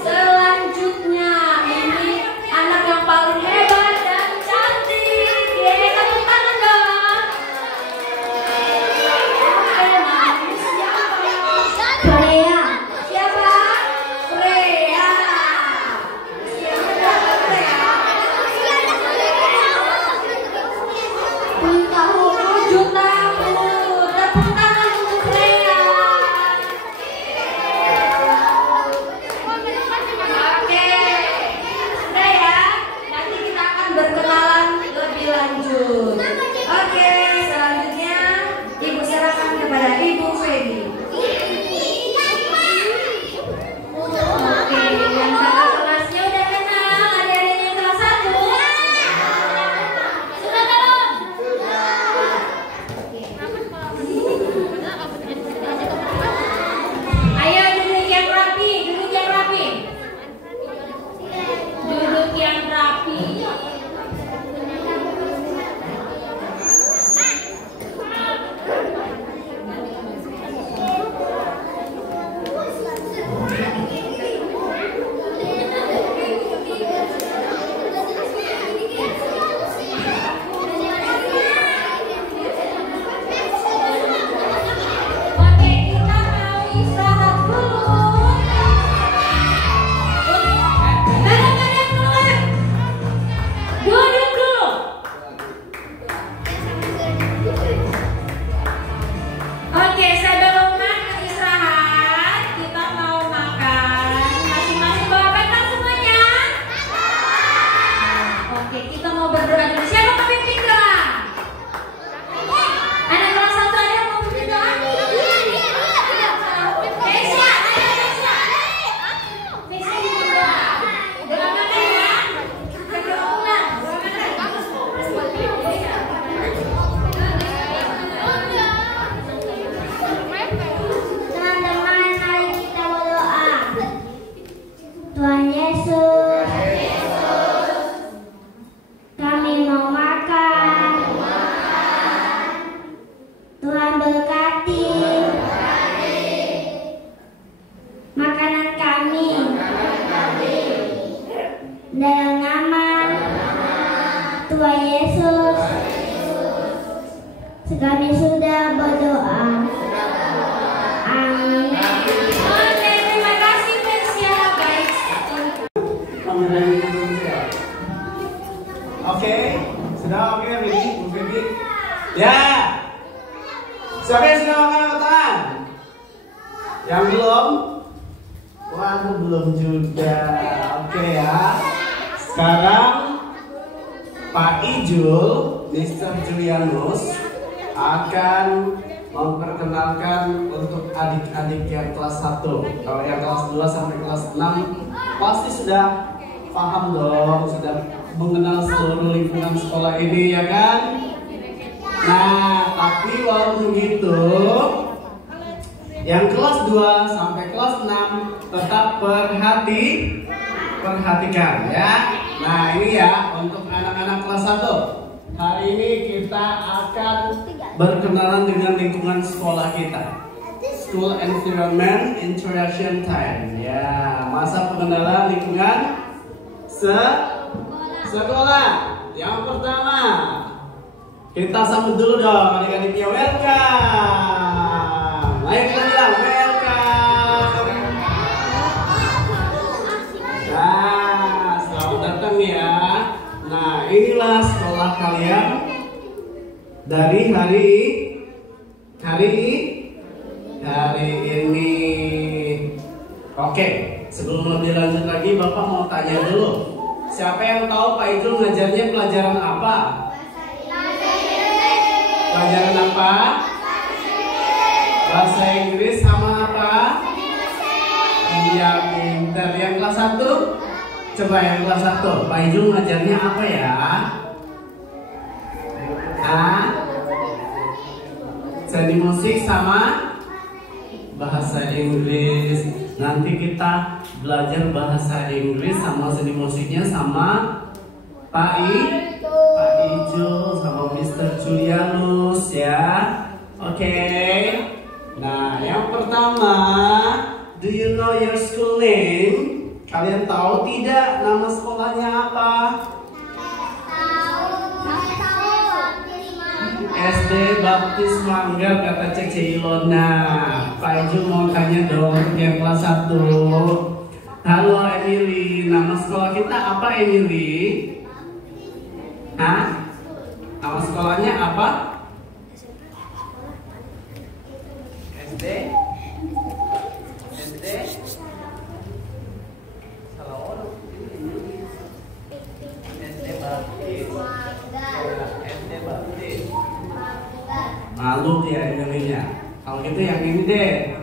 Selanjutnya ini anak yang paling hebat dan cantik. Yeay, tepuk tangan dong. Oke, namanya siapa? Korea. Siapa? Freya. Usianya berapa Freya? 7 tahun. Tepuk tangan untuk Freya. Oke, udah ya. Nanti kita akan berkenalan lebih lanjut. Oke, selanjutnya Ibu serahkan kepada Ibu Feby. Oke, yang kakak kelasnya udah kenal. Adik-adiknya yang kelas 1. Sudah belum? Ayo duduk yang rapi, duduk yang rapi. Duduk yang rapi. Oke, kita mau istirahat dulu. Kadang-kadang keluar. Duduk dulu. Oke, sebelum istirahat, kita mau makan. Masing-masing bawa bekal semuanya. Oke, kita mau berdoa dulu. Siapa pemimpin doa? Anak kelas 1 ada yang mau bikin doa? Desya, ayo Desya. Desya bikin doa. Doakan ya. Kebetulan. Teman-teman, mari kita berdoa. Tuhan Yesus, kami mau makan. Tuhan berkati makanan kami dalam nama Tuhan Yesus. Kami sudah berdoa. Amin. Oke, terima kasih Desya. Baik. Oke, sudah oke Feby, Bu Feby. Ya. Siapa yang sudah makan angkat tangan? Yang belum? Waduh, belum juga. Oke ya. Sekarang Pak Ijul, Mr. Julianus akan memperkenalkan untuk adik-adik yang kelas 1. Kalau yang kelas 2 sampai kelas 6 pasti sudah paham dong, sudah mengenal seluruh lingkungan sekolah ini ya kan? Nah, tapi walaupun begitu, yang kelas 2 sampai kelas 6 tetap perhatikan ya. Nah, ini ya untuk anak-anak kelas 1. Hari ini kita akan berkenalan dengan lingkungan sekolah kita. School Environment Introduction Time. Ya, masa pengenalan lingkungan Sekolah. Yang pertama, kita sambut dulu dong adik-adiknya. Welcome. Ayo kita bilang welcome. Nah, selamat datang ya. Nah, inilah sekolah kalian dari hari ini. Oke, sebelum lebih lanjut lagi, Bapak mau tanya dulu. Siapa yang tahu Pak Ijul ngajarnya pelajaran apa? Pelajaran apa? Bahasa Inggris sama apa? Iya, pintar. Yang kelas 1? Coba yang kelas 1. Pak Ijul ngajarnya apa ya? Seni musik sama bahasa Inggris. Nanti kita belajar bahasa Inggris sama seni musiknya sama Pak Ijul sama Mr. Julianus ya. Oke. Nah, yang pertama, do you know your school name? Kalian tahu tidak nama sekolahnya apa? SD Baptis Manggar, kata Cece Ilona. Pak Ijul mau tanya dong untuk yang kelas 1. Halo Emily, nama sekolah kita apa Emily? Hah? Nama sekolahnya apa? SD? Malu dia Emilia. Kalau gitu yang ini deh.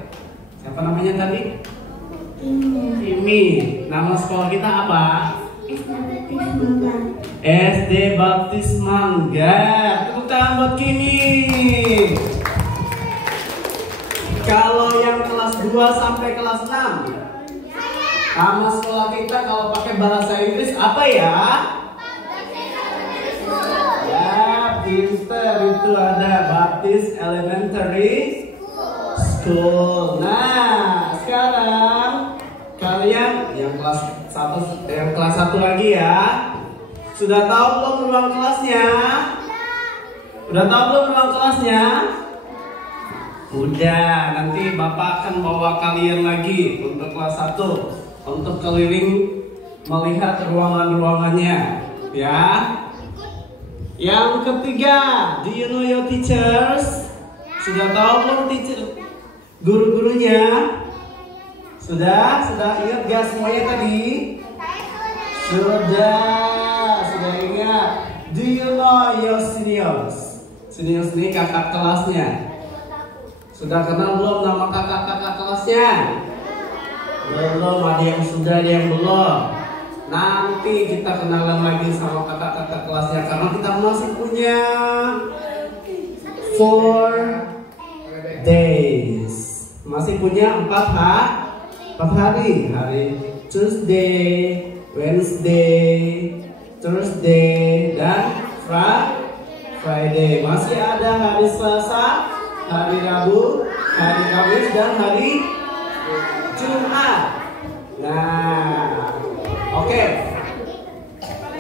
Siapa namanya tadi? Kimi. Nama sekolah kita apa? SD Baptis Manggar. Tepuk tangan buat Kimi. Kalau yang kelas 2 sampai kelas 6, nama sekolah kita kalau pakai bahasa Inggris apa ya? Pinter, itu ada Baptist Elementary School. Nah, sekarang kalian yang kelas 1 lagi ya. Sudah tahu belum ruang kelasnya? Udah, nanti Bapak akan bawa kalian lagi untuk kelas 1 untuk keliling melihat ruangan-ruangannya ya. Yang ketiga, do you know your teachers? Sudah tahu belum teacher? Guru-gurunya? Sudah ingat gak semuanya tadi? Sudah ingat. Do you know your seniors? Seniors ini kakak kelasnya. Sudah kenal belum nama kakak-kakak kelasnya? Belum, ada yang sudah, ada yang belum. Nanti kita kenalan lagi sama kakak-kakak kelasnya karena kita masih punya 4 days. Masih punya 4 hari. Hari Tuesday, Wednesday, Thursday, dan Friday. Masih ada hari Selasa, hari Rabu, hari Kamis, dan hari Jumat. Nah, oke,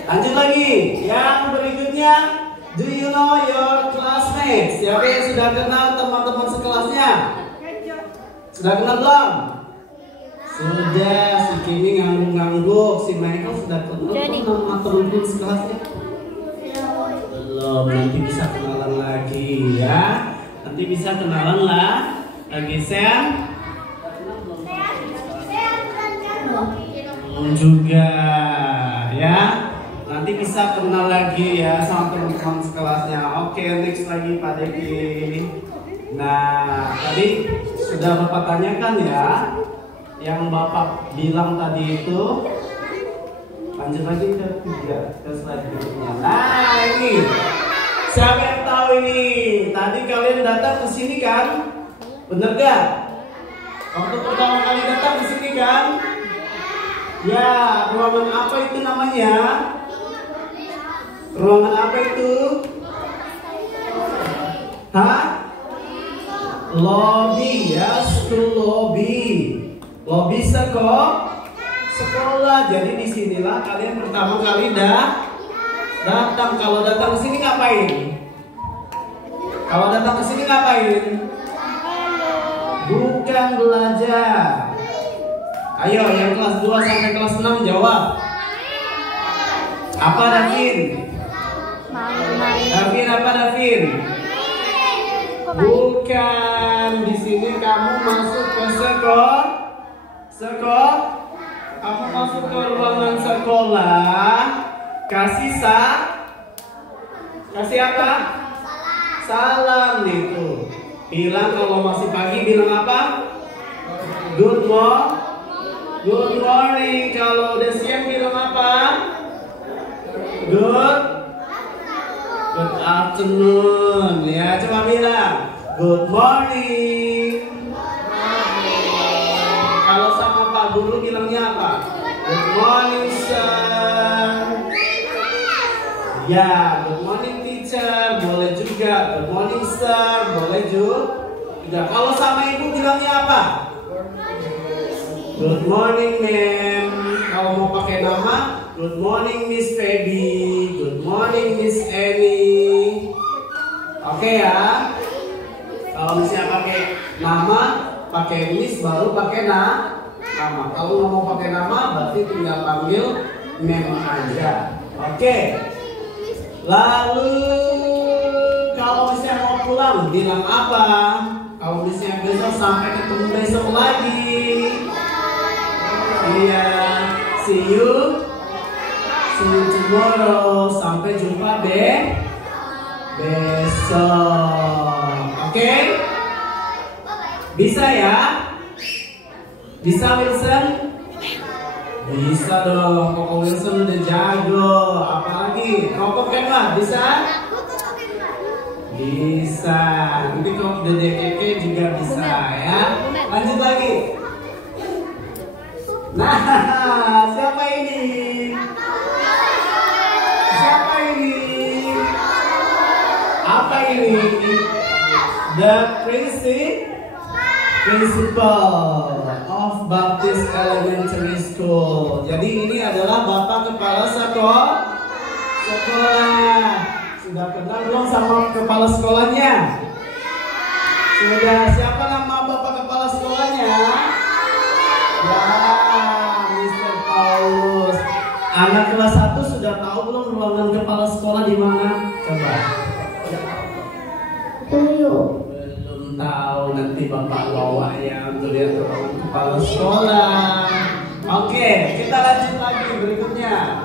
lanjut lagi. Yang berikutnya, do you know your classmates? Siapa yang sudah kenal teman-teman sekelasnya? Sudah kenal belum? Sudah, si Kimi ngangguk-ngangguk. Si Michael sudah kenal sama teman-teman sekelasnya? Belum, nanti bisa kenalan lagi ya. Nanti bisa kenalan lah. Lagi Sam? Juga ya, nanti bisa kenal lagi ya sama teman-teman sekelasnya. Oke, next lagi Pak Deki. Nah, tadi sudah Bapak tanyakan ya, yang Bapak bilang tadi itu. Lanjut lagi ke slide berikutnya. Nah, ini siapa yang tahu ini? Tadi kalian datang ke sini kan? Bener gak? Waktu pertama kali datang ke sini kan? Ya, ruangan apa itu namanya? Ruangan apa itu? Hah? Lobby ya, school lobby. Lobby sekolah. Jadi disinilah kalian pertama kali datang. Kalau datang ke sini ngapain? Kalau datang ke sini ngapain? Bukan belajar. Ayo yang kelas 2 sampai kelas 6 jawab. Apa Davin? Davin apa Davin? Bukan. Di sini kamu masuk ke kamu masuk ke ruangan sekolah. Kasih apa? Salam itu. Bilang kalau masih pagi bilang apa? Good morning. Kalau udah siang bilang apa? Good afternoon. Ya, coba bilang good morning. Kalau sama Pak Guru bilangnya apa? Good morning sir. Ya, good morning teacher. Boleh juga. Good morning sir. Boleh juga. Kalau sama ibu bilangnya apa? Good morning ma'am. Kalau mau pakai nama, good morning Miss Feby. Good morning Miss Annie. Oke ya. Kalau misalnya pakai nama, pakai Miss baru pakai nama. Kalau nggak mau pakai nama, berarti tinggal panggil ma'am aja. Oke. Lalu kalau misalnya mau pulang, bilang apa? Kalau misalnya besok sampai ketemu besok lagi. Iya, see you tomorrow. Sampai jumpa besok. Oke? Bisa ya? Bisa Wilson? Bisa dong, Koko Wilson udah jago. Apalagi? Koko Kema, bisa? Bisa. Nanti kalau Dede Keke juga bisa ya. Lanjut lagi. Nah, siapa ini? Siapa ini? Apa ini? The principal of Baptist Elementary School. Jadi ini adalah Bapak Kepala Sekolah. Sudah kenal belum sama kepala sekolahnya? Sudah. Siapa nama Bapak Kepala sekolahnya? Ya, Mr. Paulus. Anak kelas 1 sudah tahu belum ruangan kepala sekolah di mana? Coba. Belum tahu, nanti Bapak bawa ya untuk lihat ruangan kepala sekolah. Oke, kita lanjut lagi berikutnya.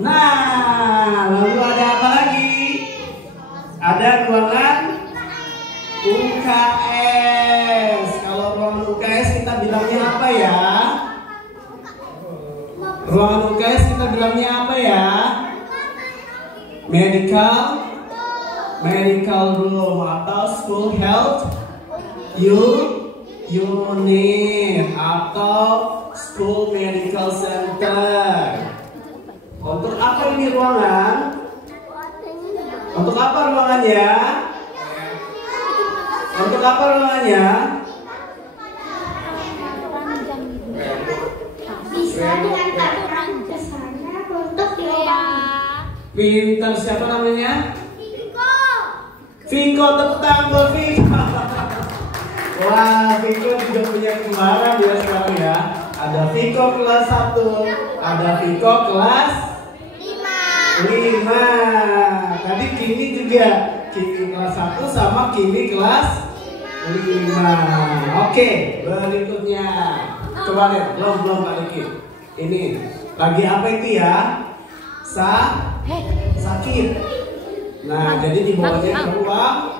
Nah, lalu ada apa lagi? Ada ruangan UKS. Kalau ruangan UKS kita bilangnya apa ya? Ruangan UKS kita bilangnya apa ya? Medical room atau school health unit atau school medical center. Untuk apa ini ruangan? Untuk apa ruangannya? Untuk apa ruangannya? Bisa diantarkan ke sana untuk Pintar, siapa namanya? Viko, tepuk tangan buat Viko. Wah, Viko juga punya kembaran ya sekarang ya. Ada Viko kelas 1, ada Viko kelas 5. Tadi Kimi juga. Kimi kelas 1 sama Kimi kelas 5. Oke, berikutnya. Coba lihat, belum Pak Riki. Ini lagi apa itu ya? Sakit. Nah, jadi dibawanya ke ruang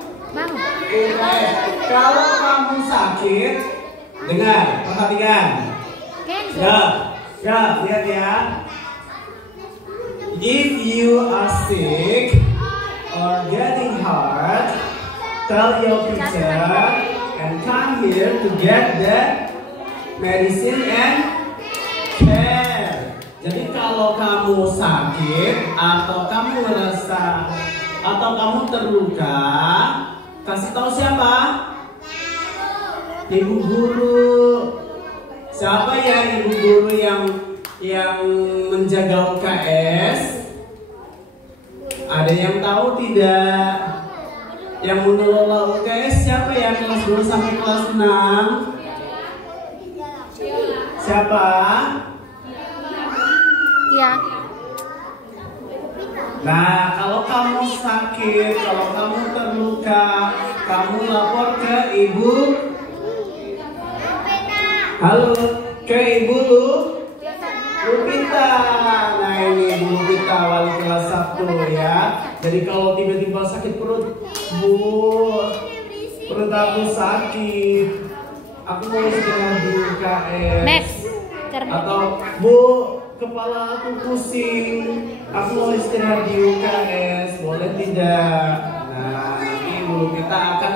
UKS. Kalau kamu sakit, dengar, perhatikan. Ya, lihat ya. If you are sick or getting hurt, tell your teacher and come here to get the medicine and care. Jadi kalau kamu sakit atau kamu merasa atau kamu terluka, kasih tahu siapa? Ibu guru. Siapa ya ibu guru yang menjaga UKS? Ada yang tahu tidak? Yang mengelola UKS siapa ya? Kelas 2 sampai kelas 6? Siapa? Ya. Nah, kalau kamu sakit, kalau kamu terluka, kamu lapor ke ibu. Halo, ke ibu Lupita. Nah, ini ibu Lupita, wali kelas 1 ya. Jadi kalau tiba-tiba sakit perut, Bu, perut aku sakit, aku mau istirahat di UKS. Atau Bu, kepala aku pusing, aku mau istirahat di UKS, boleh tidak? Nah, nanti ibu kita akan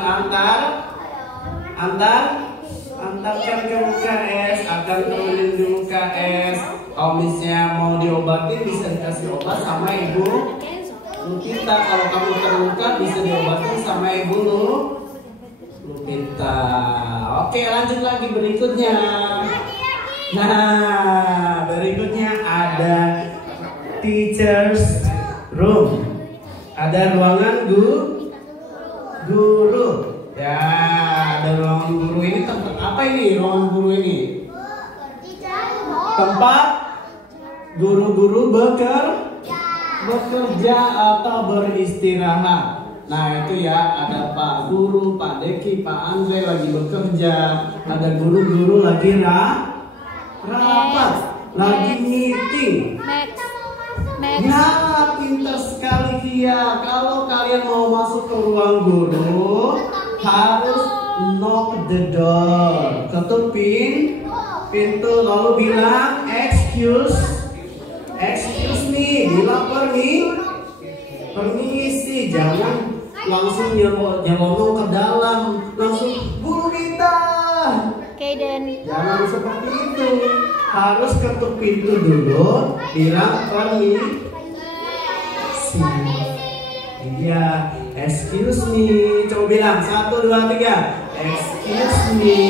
antarkan ke UKS, akan temenin di UKS. Kalau misalnya mau diobatin bisa dikasih obat sama ibu Lupita. Kalau kamu terluka bisa diobatin sama ibu Lupita. Oke, lanjut lagi berikutnya. Nah, berikutnya ada teachers room. Ada ruangan guru. Ya, ada ruangan guru. Ini tempat apa ini? Ruangan guru ini tempat guru-guru bekerja atau beristirahat. Nah, itu ya, ada Pak Guru, Pak Deki, Pak Andre lagi bekerja. Ada guru-guru lagi rapat, lagi meeting. Ya, pintar sekali Kia. Kalau kalian mau masuk ke ruang guru, harus knock the door. Ketuk pintu lalu bilang excuse me, bilang permisi. Jangan langsung nyelonong ke dalam, langsung Bu kita. Jangan seperti itu. Harus ketuk pintu dulu, bilang permisi. Iya, excuse me. Coba bilang 1, 2, 3. Excuse me.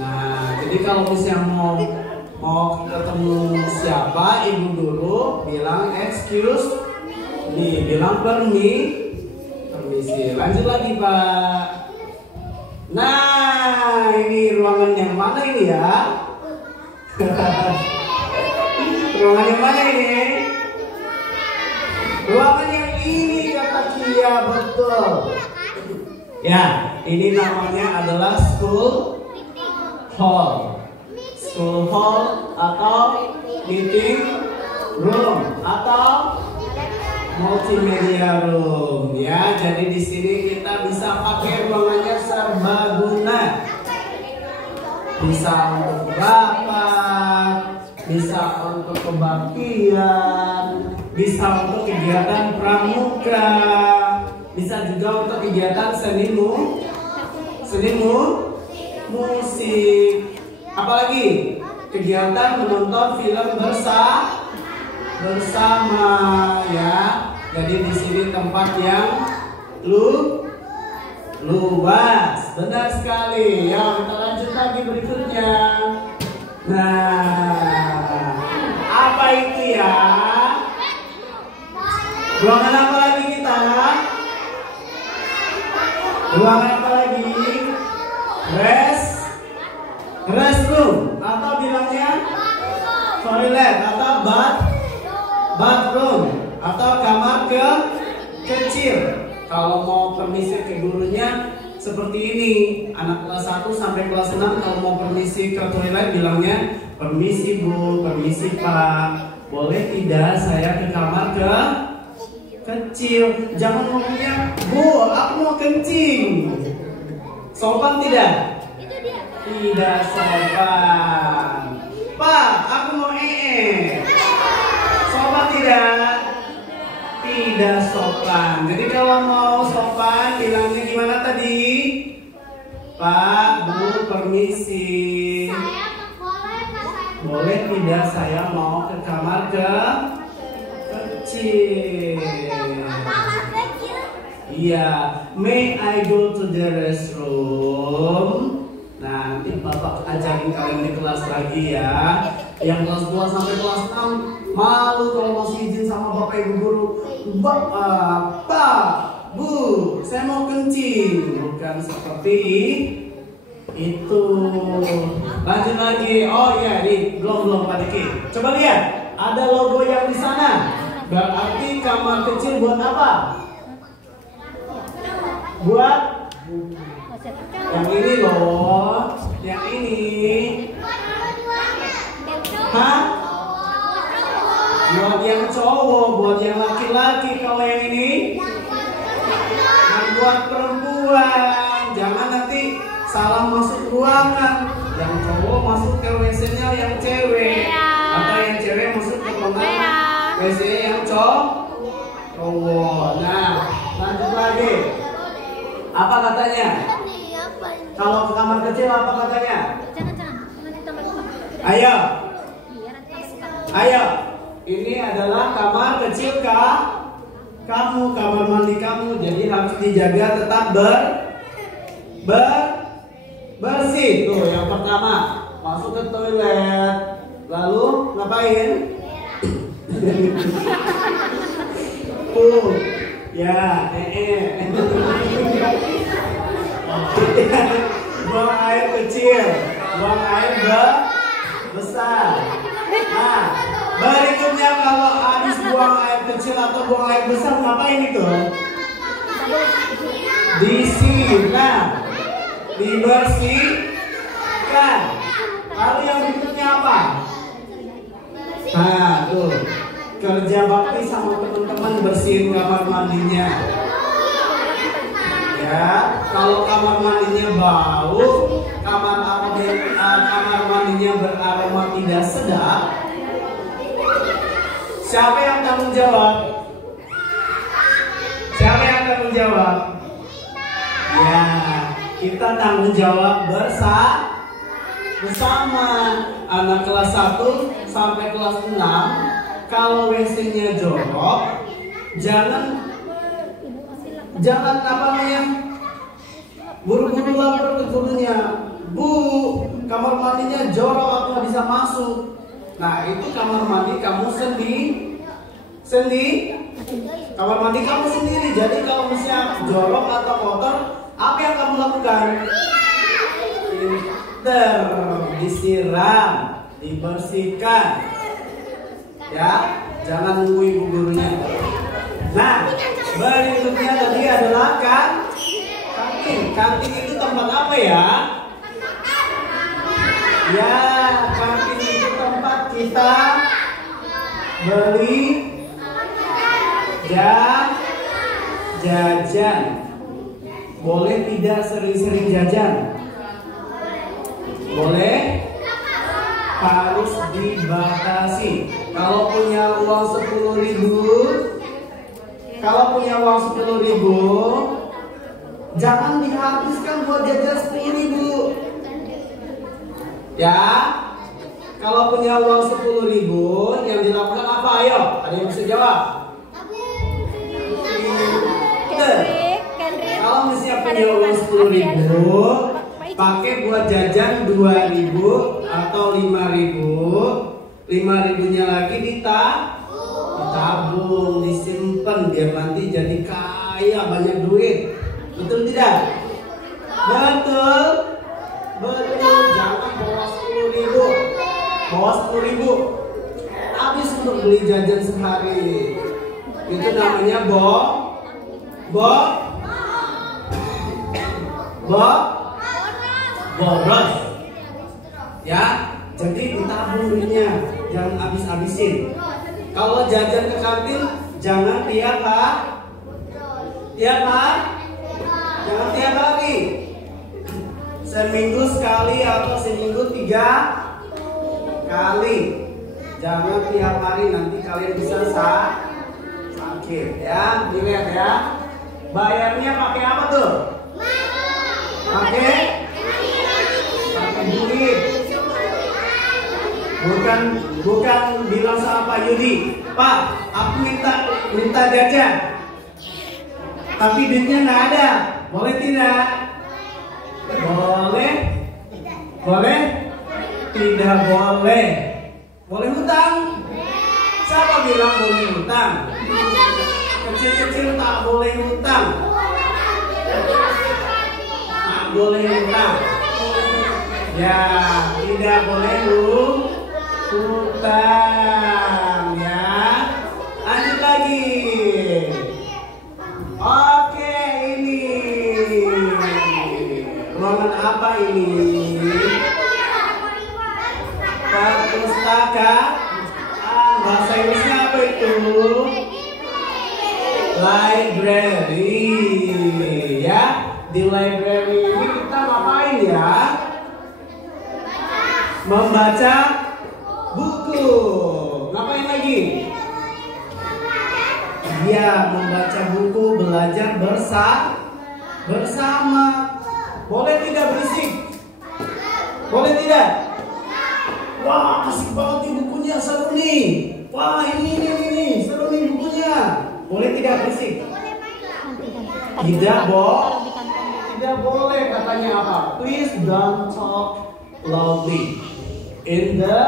Nah, jadi kalau misalnya mau ketemu siapa ibu guru, bilang excuse me, bilang permisi. Lanjut lagi Pak. Nah, ini ruangan yang mana ini ya? Ruangan yang mana ini? Ruangan yang ini kata Kia, betul. Ya, ini namanya adalah school hall. School hall atau meeting room atau multimedia room ya. Jadi di sini kita bisa pakai ruangannya serbaguna. Bisa untuk rapat, bisa untuk kebaktian, bisa untuk kegiatan pramuka, bisa juga untuk kegiatan seni musik. Apalagi kegiatan menonton film bersama ya. Jadi di sini tempat yang luas. Benar sekali. Ya, kita lanjut lagi berikutnya. Nah, apa itu ya? Ruangan apa lagi kita? Ruangan apa lagi? Restroom atau bilangnya toilet atau bathroom atau kamar kecil. Kalau mau permisi ke gurunya seperti ini. Anak kelas 1 sampai kelas 6 kalau mau permisi ke toilet bilangnya permisi Bu, permisi Pak. Boleh tidak saya ke kamar kecil? Jangan ngomongnya Bu, aku mau kencing. Sopan tidak? Tidak sopan. Pak, aku mau sopan tidak? Tidak sopan. Jadi kalau mau sopan bilangnya gimana tadi? Pak, Bu, permisi. Boleh tidak saya mau ke kamar kecil? Iya. May I go to the restroom? Nah, nanti Bapak ajarin kalian di kelas lagi ya. Yang kelas 2 sampai kelas 6 malu kalau masih izin sama Bapak Ibu guru. Pak, Bu, saya mau kencing. Bukan seperti itu. Lanjut lagi. Oh iya, ini belum Pak Diki. Coba lihat, ada logo yang di sana. Berarti kamar kecil buat apa? Buat yang ini loh, yang ini. Hah? Buat yang cowok, buat yang laki-laki. Kalau yang ini, yang buat perempuan. Jangan nanti salah masuk ruangan. Yang cowok masuk ke WC-nya yang cewek, atau yang cewek masuk ke kamar WC yang cowok. Nah, lanjut lagi. Apa katanya? Kalau ke kamar kecil apa katanya? Ayo. Ini adalah kamar kecil kamu, kamar mandi kamu. Jadi harus dijaga tetap bersih. Tuh, yang pertama masuk ke toilet, lalu ngapain? Ya, buang air kecil, buang air besar. Nah, berikutnya kalau habis buang air kecil atau buang air besar ngapain itu? Disiram, dibersihkan. Lalu yang berikutnya apa? Nah, tuh, kerja bakti sama teman-teman bersihin kamar mandinya. Ya, kalau kamar mandinya bau, kamar mandinya beraroma tidak sedap, siapa yang tanggung jawab? Siapa yang tanggung jawab? Ya, kita tanggung jawab bersama. Anak kelas 1 sampai kelas 6, kalau WC-nya jorok, jangan buru-buru lapor ke gurunya. Bu, kamar mandinya jorok, aku nggak bisa masuk. Nah, itu kamar mandi kamu kamar mandi kamu sendiri. Jadi kalau misalnya jorok atau kotor, apa yang kamu lakukan? Disiram, dibersihkan. Ya, jangan nunggu ibu gurunya. Nah, berikutnya tadi adalah kantin. Kantin itu tempat apa ya? Ya, kantin itu tempat kita beli jajan. Boleh tidak sering-sering jajan? Boleh, harus dibatasi. Kalau punya uang 10.000, jangan dihabiskan buat jajan 10.000. Ya, kalau punya uang 10.000, yang dilakukan apa? Ayo, ada yang bisa jawab? Kalau misalnya punya uang 10.000, pakai buat jajan 2.000 atau 5.000. 5.000-nya lagi ditabung, disimpan biar nanti jadi kaya, banyak duit. Betul tidak? Betul. Jangan bawa 10.000. Bawa 10.000 habis untuk beli jajan sehari. Itu namanya boros. Ya, jadi ditabung duitnya, jangan habis-habisin. Kalau jajan ke kantin, jangan tiap hari. Seminggu sekali atau seminggu 3 kali. Jangan tiap hari, nanti kalian bisa sakit ya. Dilihat ya. Bayarnya pakai apa tuh? Pakai duit. Bukan bilang sama Pak Yudi, Pak, aku minta jajan, tapi duitnya nggak ada. Boleh tidak? Boleh. Boleh? Tidak boleh. Boleh hutang? Siapa bilang boleh hutang? Kecil-kecil tak boleh hutang. Tak boleh hutang. Ya, tidak boleh hutang ya. Lanjut lagi. Oke, ini ruangan apa ini? Perpustakaan. Bahasa Inggrisnya apa itu? Library ya. Di library ini kita ngapain ya? Membaca buku. Ngapain lagi? Ya, membaca buku, belajar bersama. Boleh tidak berisik? Boleh tidak? Wah, asik banget nih bukunya, seru nih. Wah, ini seru nih bukunya. Boleh tidak berisik? Tidak boleh, katanya apa? Please don't talk loudly in the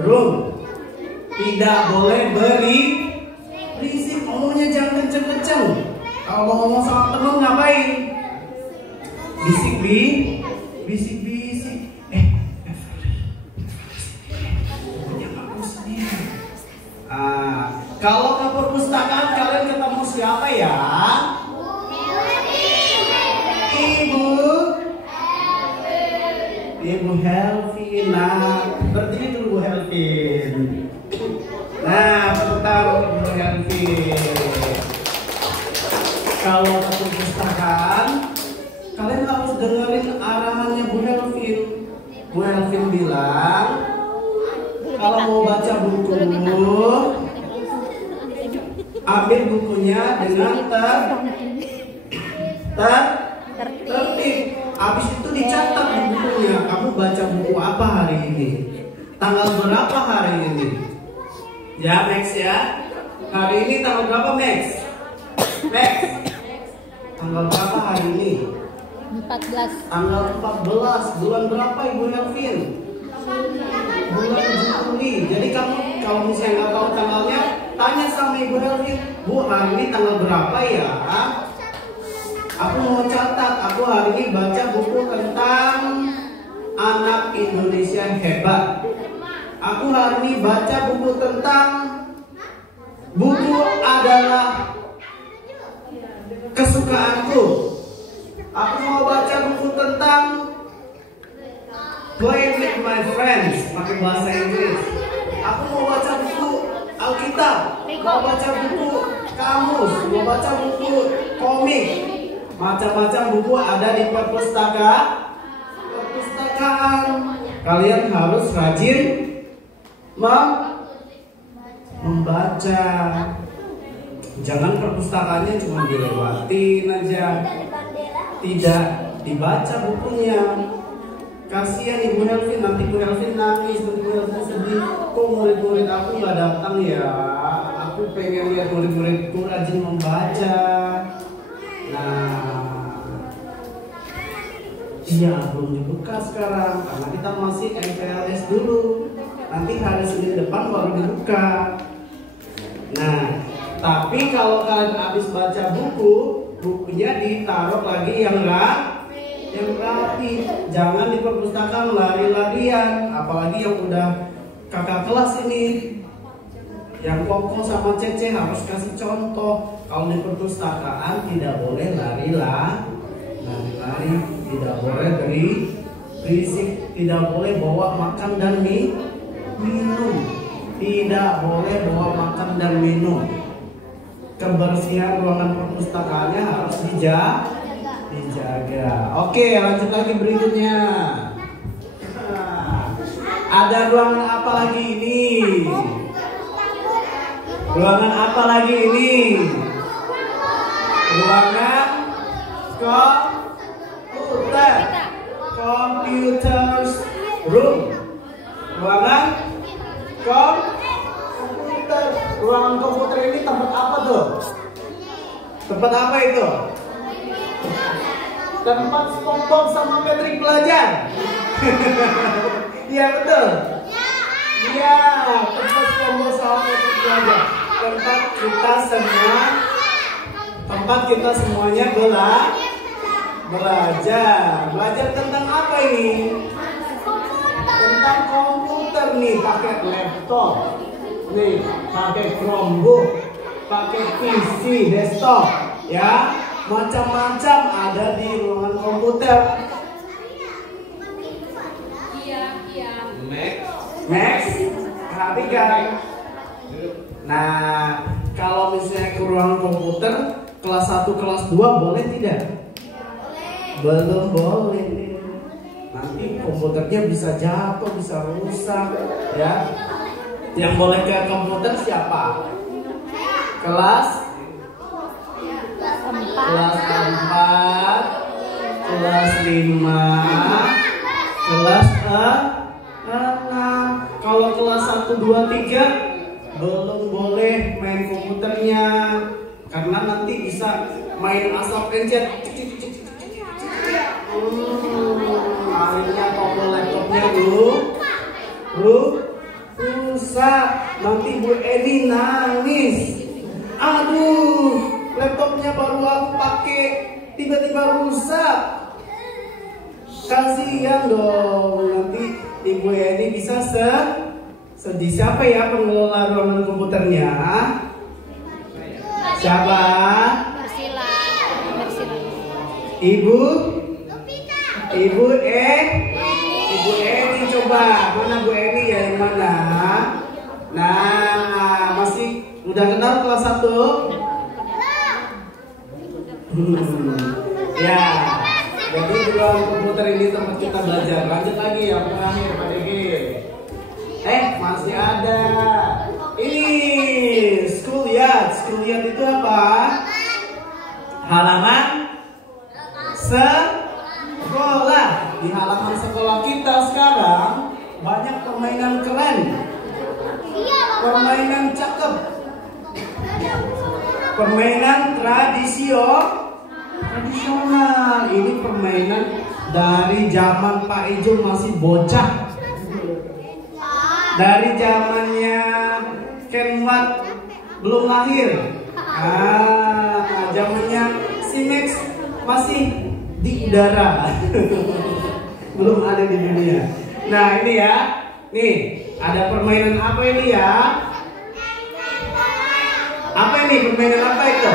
room. Tidak boleh berisik, ngomongnya jangan kenceng-kenceng. Kalau mau ngomong sama temen ngapain? Bisik. Kalau ke perpustakaan kalian ketemu siapa ya? Ibu Helvin. Nah, berdiri dulu Bu Helvin. Nah, tentang Ibu Helvin. Kalau ke perpustakaan, kalian harus dengerin arahannya Bu Helvin. Bu Helvin bilang, kalau mau baca buku, ambil bukunya dengan tertib. Habis itu dicatat di bukunya. Kamu baca buku apa hari ini? Tanggal berapa hari ini? Ya, Max ya. Hari ini tanggal berapa, Max? Max. Tanggal berapa hari ini? 14. Tanggal 14. Bulan berapa Ibu Helvin? Bulan Juli. Jadi kamu kalau misalnya nggak tahu tanggalnya, tanya sama Ibu Helvin. Bu, hari ini tanggal berapa ya? Aku mau catat. Aku hari ini baca buku tentang anak Indonesia hebat. Aku hari ini baca buku tentang buku adalah kesukaanku. Aku mau baca buku tentang Play with my friends, pakai bahasa Inggris. Aku mau baca buku Alkitab, mau baca buku kamus, mau baca buku komik. Macam-macam buku ada di perpustakaan. Kalian harus rajin membaca. Jangan perpustakaannya cuma dilewatin aja, tidak dibaca bukunya. Kasihan Ibu Helvin, nanti Ibu Helvin nangis, nanti Ibu Helvin sedih. Kok murid-murid aku nggak datang ya? Aku pengen lihat murid-muridku rajin membaca. Nah, iya belum dibuka sekarang karena kita masih MPLS dulu. Nanti hari Senin depan baru dibuka. Nah, tapi kalau kalian habis baca buku, bukunya ditaruh lagi yang rapi. Jangan di perpustakaan lari-larian, apalagi yang udah kakak kelas ini. Yang Koko sama Cece harus kasih contoh. Kalau di perpustakaan tidak boleh lari-lari, tidak boleh berisik, tidak boleh bawa makan dan minum, tidak boleh bawa makan dan minum. Kebersihan ruangan perpustakaannya harus dijaga. Oke, lanjut lagi berikutnya. Ada ruangan apa lagi ini? Ruangan apa lagi ini? Ruangan computers room. Ruangan komputer. Ruangan komputer ini tempat apa tuh? Tempat apa itu? Tempat SpongeBob sama Patrick belajar. Iya betul. Iya, tempat kamu sama belajar. Tempat kita semuanya belajar. Belajar tentang apa ini? Tentang komputer nih, pakai laptop, nih pakai Chromebook, pakai PC desktop, ya macam-macam ada di ruangan komputer. Next, perhatikan. Nah, kalau misalnya ke ruangan komputer kelas 1, kelas 2 boleh tidak? Belum boleh. Nanti komputernya bisa jatuh, bisa rusak, ya. Yang boleh ke komputer siapa? Kelas 4, kelas 5, kelas 6. Kalau kelas 1, 2, 3 belum boleh main komputernya, karena nanti bisa main asap pencet. Akhirnya tombol laptopnya rusak. Nanti Bu Eni nangis. Aduh, laptopnya baru aku pakai tiba-tiba rusak. Kasihan dong, nanti Ibu Eni bisa sedih. Siapa ya pengelola ruangan komputernya? Siapa? Ibu Eni, coba. Mana Bu Eni ya, yang mana? Nah, masih udah kenal kelas 1? Ya. Jadi di ruang komputer ini tempat kita belajar. Lanjut lagi yang terakhir, Pak Degi. Masih ada. Ini schoolyard. Schoolyard itu apa? Halaman sekolah. Di halaman sekolah kita sekarang banyak permainan keren, permainan cakep, permainan tradisional. Ini permainan dari zaman Pak Ijo masih bocah, dari zamannya Ken Watt belum lahir, zamannya Simex masih di udara, belum ada di dunia. Nah ini ya, nih ada permainan apa ini ya? Apa ini permainan apa itu?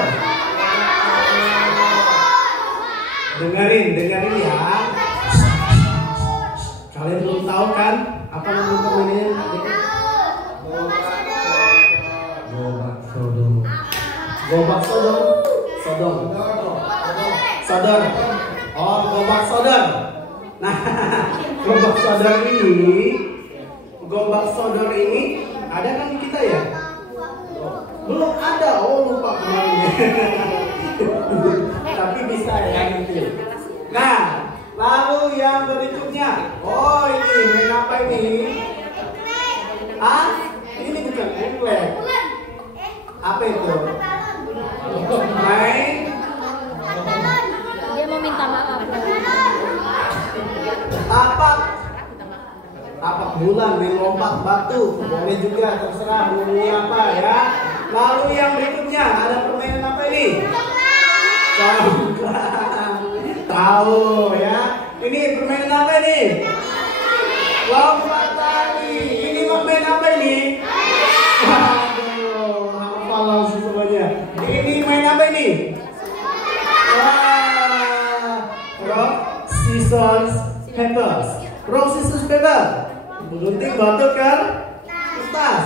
Dengerin ya. Kalian belum tahu kan apa nama permainannya? Gobak sodor. Oh, gobak sodor. Nah, gobak sodor ini ada kan kita ya? Belum ada. Oh, lupa kemarin. Tapi bisa ya nanti. Nah, lalu yang berikutnya. Oh, ini main apa ini? Ini bukan engklek. Apa itu? Main. Dia mau minta maaf. Tapak bulan, main lompat batu. Boleh juga, terserah ini apa ya. Lalu yang berikutnya ada permainan apa ini? Tahu ya. Ini permainan apa ini? Lompat tali. Ini permainan apa ini? Waduh, hafal langsung semuanya. Ini main apa ini? Rock, scissors, papers. Rock, scissors, paper. Gunting batu kertas.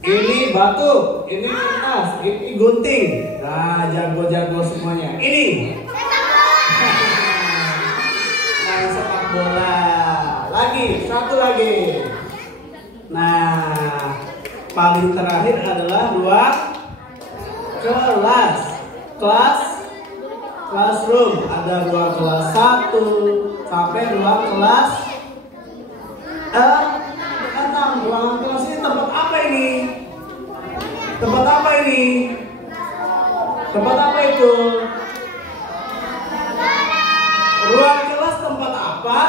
Ini batu, ini kertas, ini gunting. Nah, jago-jago semuanya. Ini main sepak bola. Satu lagi. Nah, paling terakhir adalah ruang classroom. Ada ruang kelas 1 sampai ruang kelas 6. Ruangan kelas ini tempat apa ini? Tempat apa ini? Tempat apa itu? Ruang kelas tempat apa?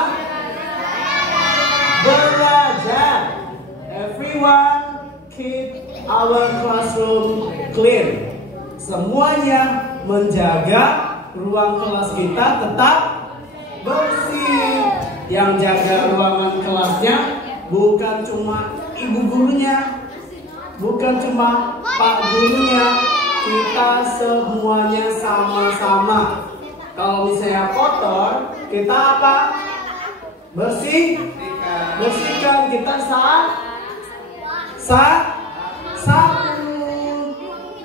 everyone keep our classroom clean. Semuanya menjaga ruang kelas kita tetap bersih. Yang jaga ruangan kelasnya bukan cuma ibu gurunya, bukan cuma pak gurunya, kita semuanya sama-sama. Kalau misalnya kotor, kita apa? Bersihkan. Kita sapu.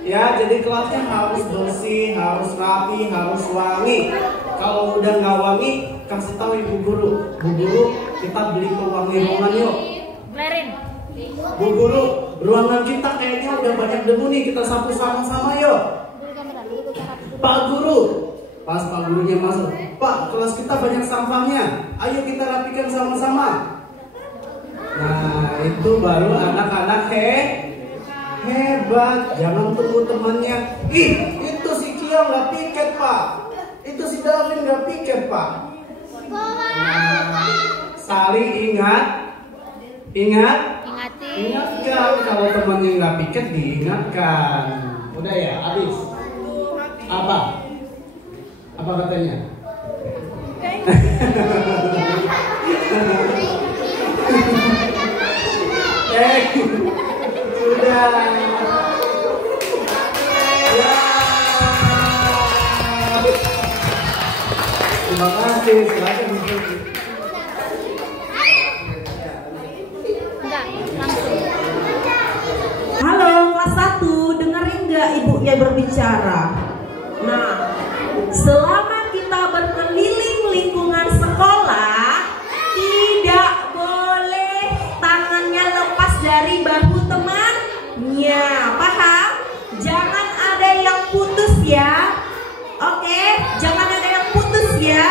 Ya, jadi kelasnya harus bersih, harus rapi, harus wangi. Kalau udah nggak wangi, kasih tahu ibu guru. Bu guru, kita beli pewangi ruangan yuk. Bu guru, ruangan kita kayaknya udah banyak debu nih, kita sapu sama-sama yuk. Pak guru, pas pak gurunya masuk, Pak, kelas kita banyak sampahnya, ayo kita rapikan sama-sama. Nah, itu baru anak-anak hebat. Jangan tunggu temannya, ih itu si Kio nggak piket Pak, itu si Davin nggak piket Pak. Nah, saling ingatkan. Kalau temannya nggak piket, diingatkan. Udah ya, habis. Apa katanya? Sudah. Ya. Terima kasih. Silakan. Halo kelas 1, dengerin nggak ibunya berbicara? Nah, selama kita berkeliling lingkungan sekolah, tidak boleh tangannya lepas dari bahu temannya. Paham? Jangan ada yang putus ya. Oke, jangan ada yang putus ya.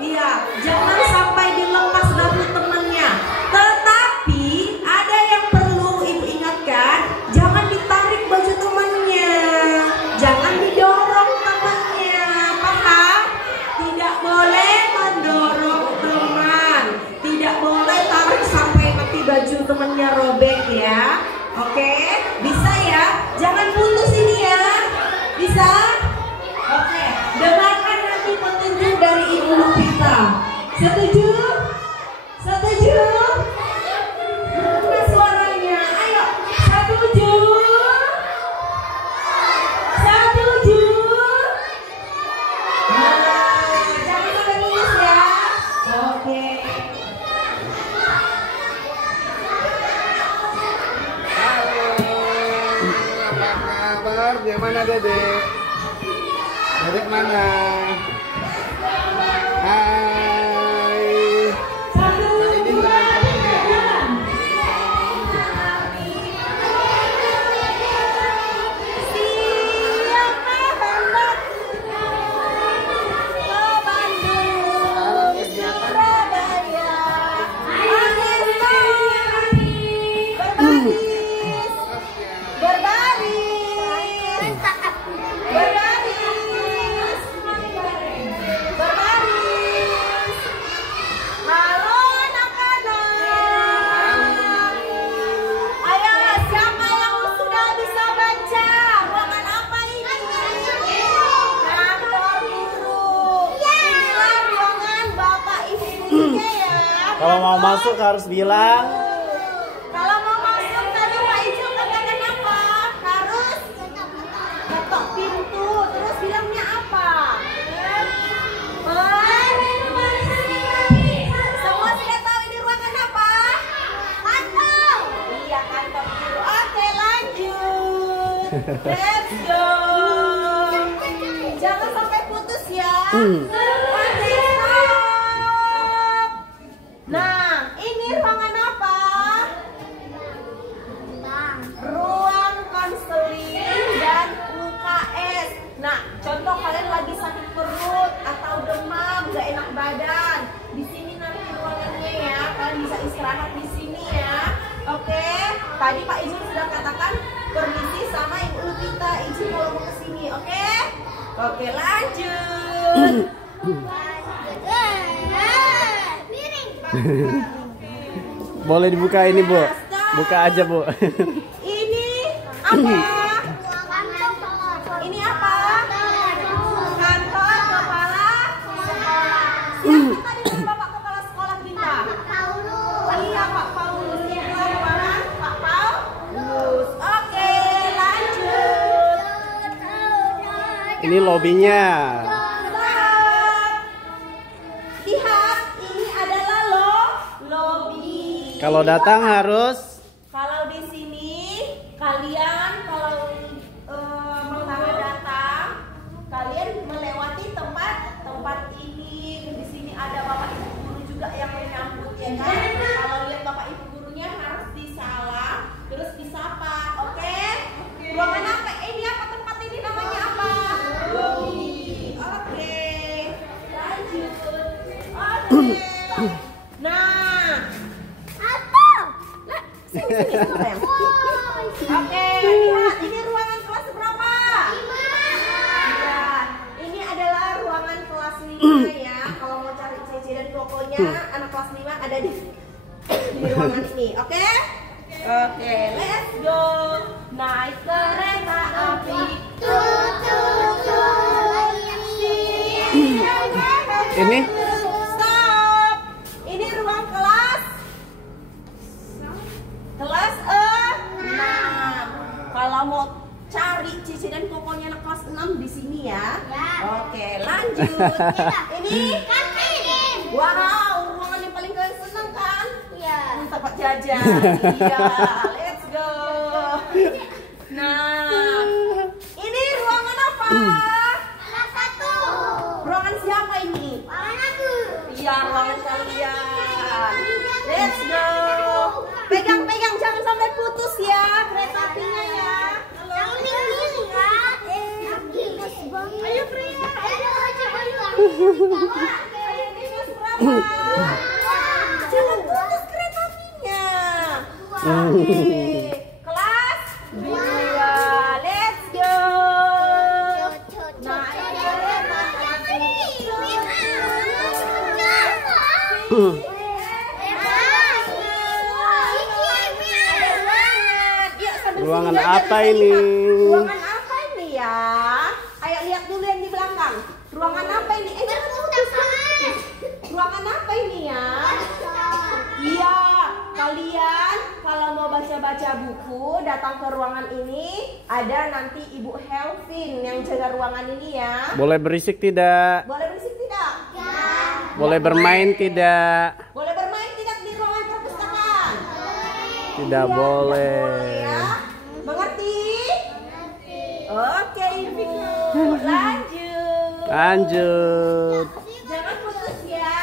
Iya, jangan sampai dilepas bahu temannya. Tetapi ada yang perlu ibu ingatkan, jangan ditarik baju temannya, jangan didorong temannya. Paham? Tidak boleh mendorong teman, tidak boleh tarik sampai nanti baju temannya robek ya. Oke, bisa ya? Jangan putus ini ya. Bisa? Oke, dengarkan nanti petunjuk dari Ibu Lupita. Setuju? Setuju? Mana suaranya? Ayo, setuju? Setuju? Nah, jangan sampai putus ya. Oke. Kabar, di mana Dedek? Dedek mana? Hai. Kalau mau masuk harus bilang. Kalau mau masuk tadi Pak Ijo katakan apa? Harus ketok pintu. Terus bilangnya apa? Semua sudah tahu ini ruangan apa? Kantor. Iya, kantor biru. Oke, lanjut. Let's go. Jangan sampai putus ya. Nah, ini ruangan apa? Ruang konseling dan UKS. Nah, contoh kalian lagi sakit perut atau demam, gak enak badan. Di sini nanti ruangannya ya. Kalian bisa istirahat di sini ya. Oke. Tadi Pak Ijun sudah katakan permisi sama Ibu Lupita. Ijun kalau mau kesini, oke? Oke, lanjut. Boleh dibuka ini, Bu. Stop. Buka aja, Bu. Ini apa? Ini apa? Kantor kepala sekolah. Siapa tadi dari Bapak kepala sekolah kita? Iya, Pak Paulus. Ini ruangan Pak Paulus. Oke, lanjut. Ini lobinya. Lihat, ini adalah lobi. Kalau datang harus Kalau di sini kalian kalau mau datang, kalian melewati tempat ini. Di sini ada Bapak Ibu guru juga yang menyambut ya kan. Kalau lihat Bapak Ibu gurunya harus disalam, terus disapa, oke? Ruangan apa? Ini apa tempat ini namanya apa? Lobi. Oke. Lanjut. Oke. Nah. Sini, oke, lihat ini ruangan kelas berapa? 5. Ya, ini adalah ruangan kelas 5 ya. Kalau mau cari Cece dan Kokonya, anak kelas 5 ada di ruangan ini, oke? Oke, let's go. Naik kereta api. ini Stop. Ini ruang kelas 6. Kalau mau cari Cici dan Kokonya anak kelas 6 di sini ya. Oke, lanjut. Ini kantin. Wow, ruangan yang paling kalian seneng kan? Iya. Tempat jajan. Iya, let's go. Nah, ini ruangan apa? Kelas 1. Ruangan siapa ini? Ruangan aku. Iya, ruangan kalian. Let's go. Pegang-pegang, jangan sampai putus ya kereta apinya ya. Ayo Pria. Jangan putus kereta apinya. Kelas 2. Let's go. Naik kereta api. ruangan apa ini? Ruangan apa ini ya? Ayo lihat dulu yang di belakang. Ruangan apa ini? Jangan putus. Ruangan apa ini ya? Iya, kalian kalau mau baca-baca buku datang ke ruangan ini. Ada nanti Ibu Helvin yang jaga ruangan ini ya. Boleh berisik tidak? Boleh berisik tidak? Ya. Boleh bermain tidak? Boleh bermain tidak di ruangan perpustakaan? Tidak Iya, boleh. Tidak boleh ya. Mengerti? Oke Ibu, lanjut. Lanjut. Jangan putus ya.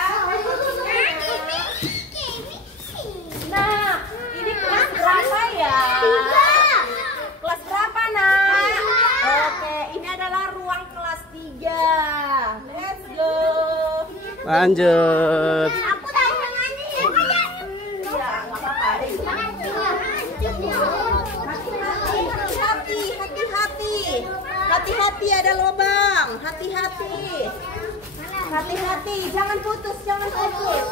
Nah, ini kelas berapa ya? Kelas berapa nak? Oke, ini adalah ruang kelas 3. Let's go. Lanjut. Aku tahu tangannya. Iya, nggak apa-apa. Hati-hati ada lubang. Hati-hati. Hati-hati, jangan putus, jangan putus.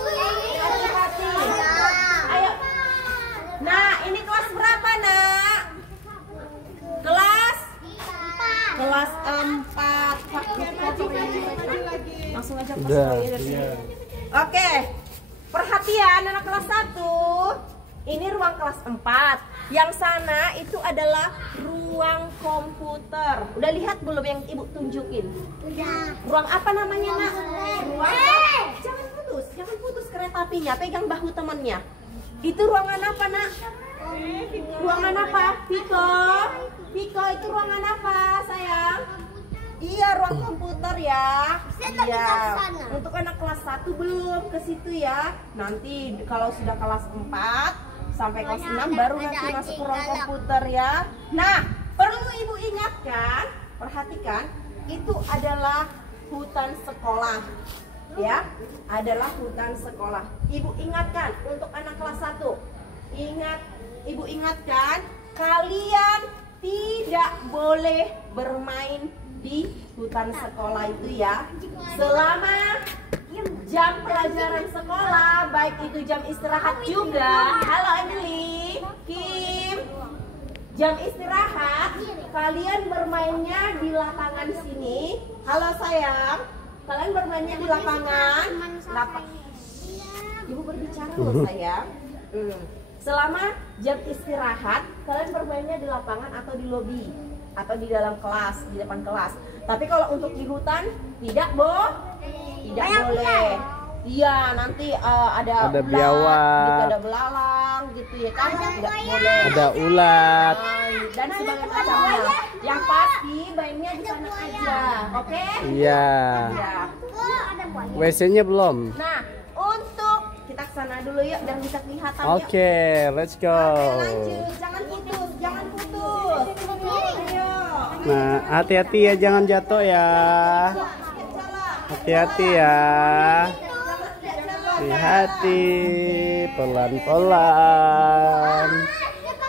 Hati-hati. Ayo. Nah, ini kelas berapa, Nak? Kelas 4. Langsung aja Udah. Oke. Perhatian anak kelas 1. Ini ruang kelas 4. Yang sana itu adalah ruang komputer. Udah lihat belum yang Ibu tunjukin? Udah. Ruang apa namanya, Nak? Ruang. Jangan putus kereta apinya. Pegang bahu temannya. Itu ruangan apa, Nak? Ruangan apa? Viko, itu ruangan apa, sayang? Iya, ruang komputer ya. Iya. Untuk anak kelas 1 belum ke situ ya. Nanti kalau sudah kelas 4 sampai kelas 6 baru nanti masuk ke ruang komputer ya. Nah, perlu Ibu ingatkan, perhatikan, itu adalah hutan sekolah. Ya, adalah hutan sekolah. Ibu ingatkan untuk anak kelas 1. Ibu ingatkan, kalian tidak boleh bermain di hutan sekolah itu ya. Selama jam pelajaran sekolah, baik itu jam istirahat juga. Halo Emily, jam istirahat kalian bermainnya di lapangan sini. Halo sayang, kalian bermainnya di lapangan. Ibu berbicara loh sayang. Selama jam istirahat kalian bermainnya di lapangan atau di lobi atau di dalam kelas, di depan kelas. Tapi kalau untuk di hutan tidak boleh. Iya, nanti ada biawak, gitu, ada belalang gitu ya kan, nggak boleh. Ada ulat Dan sebagainya macamnya. Yang pasti mainnya di sana aja, oke? Iya. Ya. WC-nya belum. Nah, untuk kita ke sana dulu yuk, dan bisa kelihatan yuk. Oke, let's go. Oke, lanjut, jangan putus, jangan putus. Ayo. Nah, hati-hati ya, jangan jatuh ya. Hati-hati ya. Hati-hati, pelan-pelan.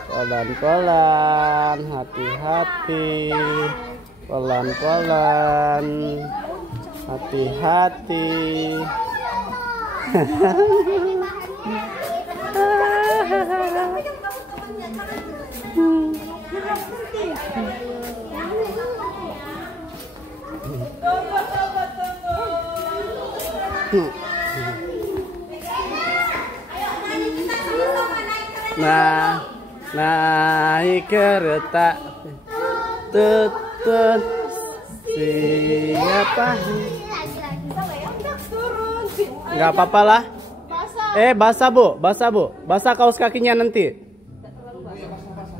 Pelan-pelan, hati-hati. Pelan-pelan. Hati-hati. Nah, naik kereta tutut siapa? Nggak apa-apa lah. Basah bu, basah kaos kakinya nanti.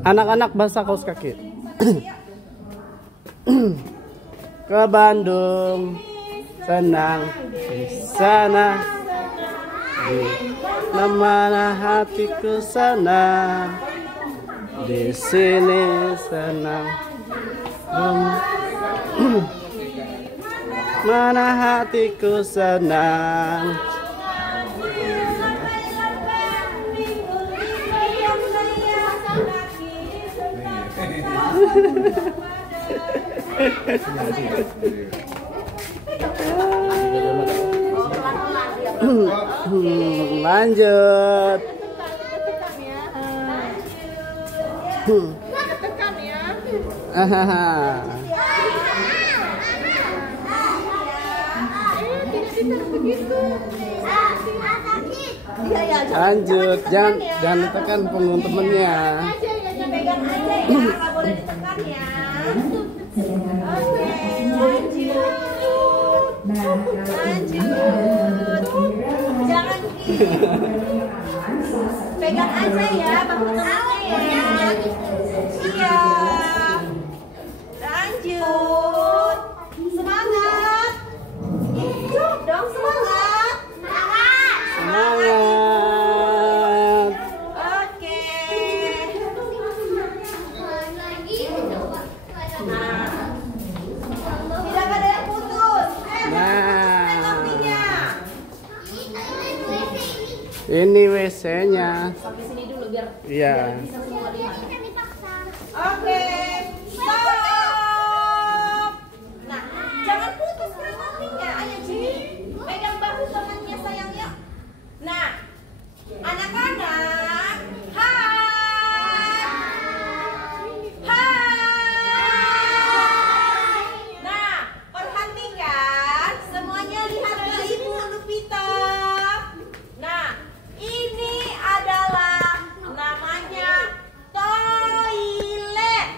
Anak-anak basah kaos kaki. Ke Bandung, senang di sana. Di mana hatiku senang, di sini senang. Mana hatiku senang. Lanjut. Lanjut, jangan ditekan punggung temennya. Dipegang aja ya, nggak boleh ditekan ya. Oke, lanjut. Jangan pegang aja ya, bahu temennya ya. Iya. Lanjut. Semangat. Yuk dong, semangat. Semangat. Oke. Tidak ada yang putus. Ini WC-nya. Sampai sini dulu biar Iya. bisa semua lihat. Oke. Stop. Nah, jangan putus kakinya. Ayo Ji. Pegang bahu temannya sayang ya. Nah, anak-anak. Hai. Hai. Nah, perhatikan semuanya, lihat ke Ibu Lupita. Nah, ini adalah namanya toilet.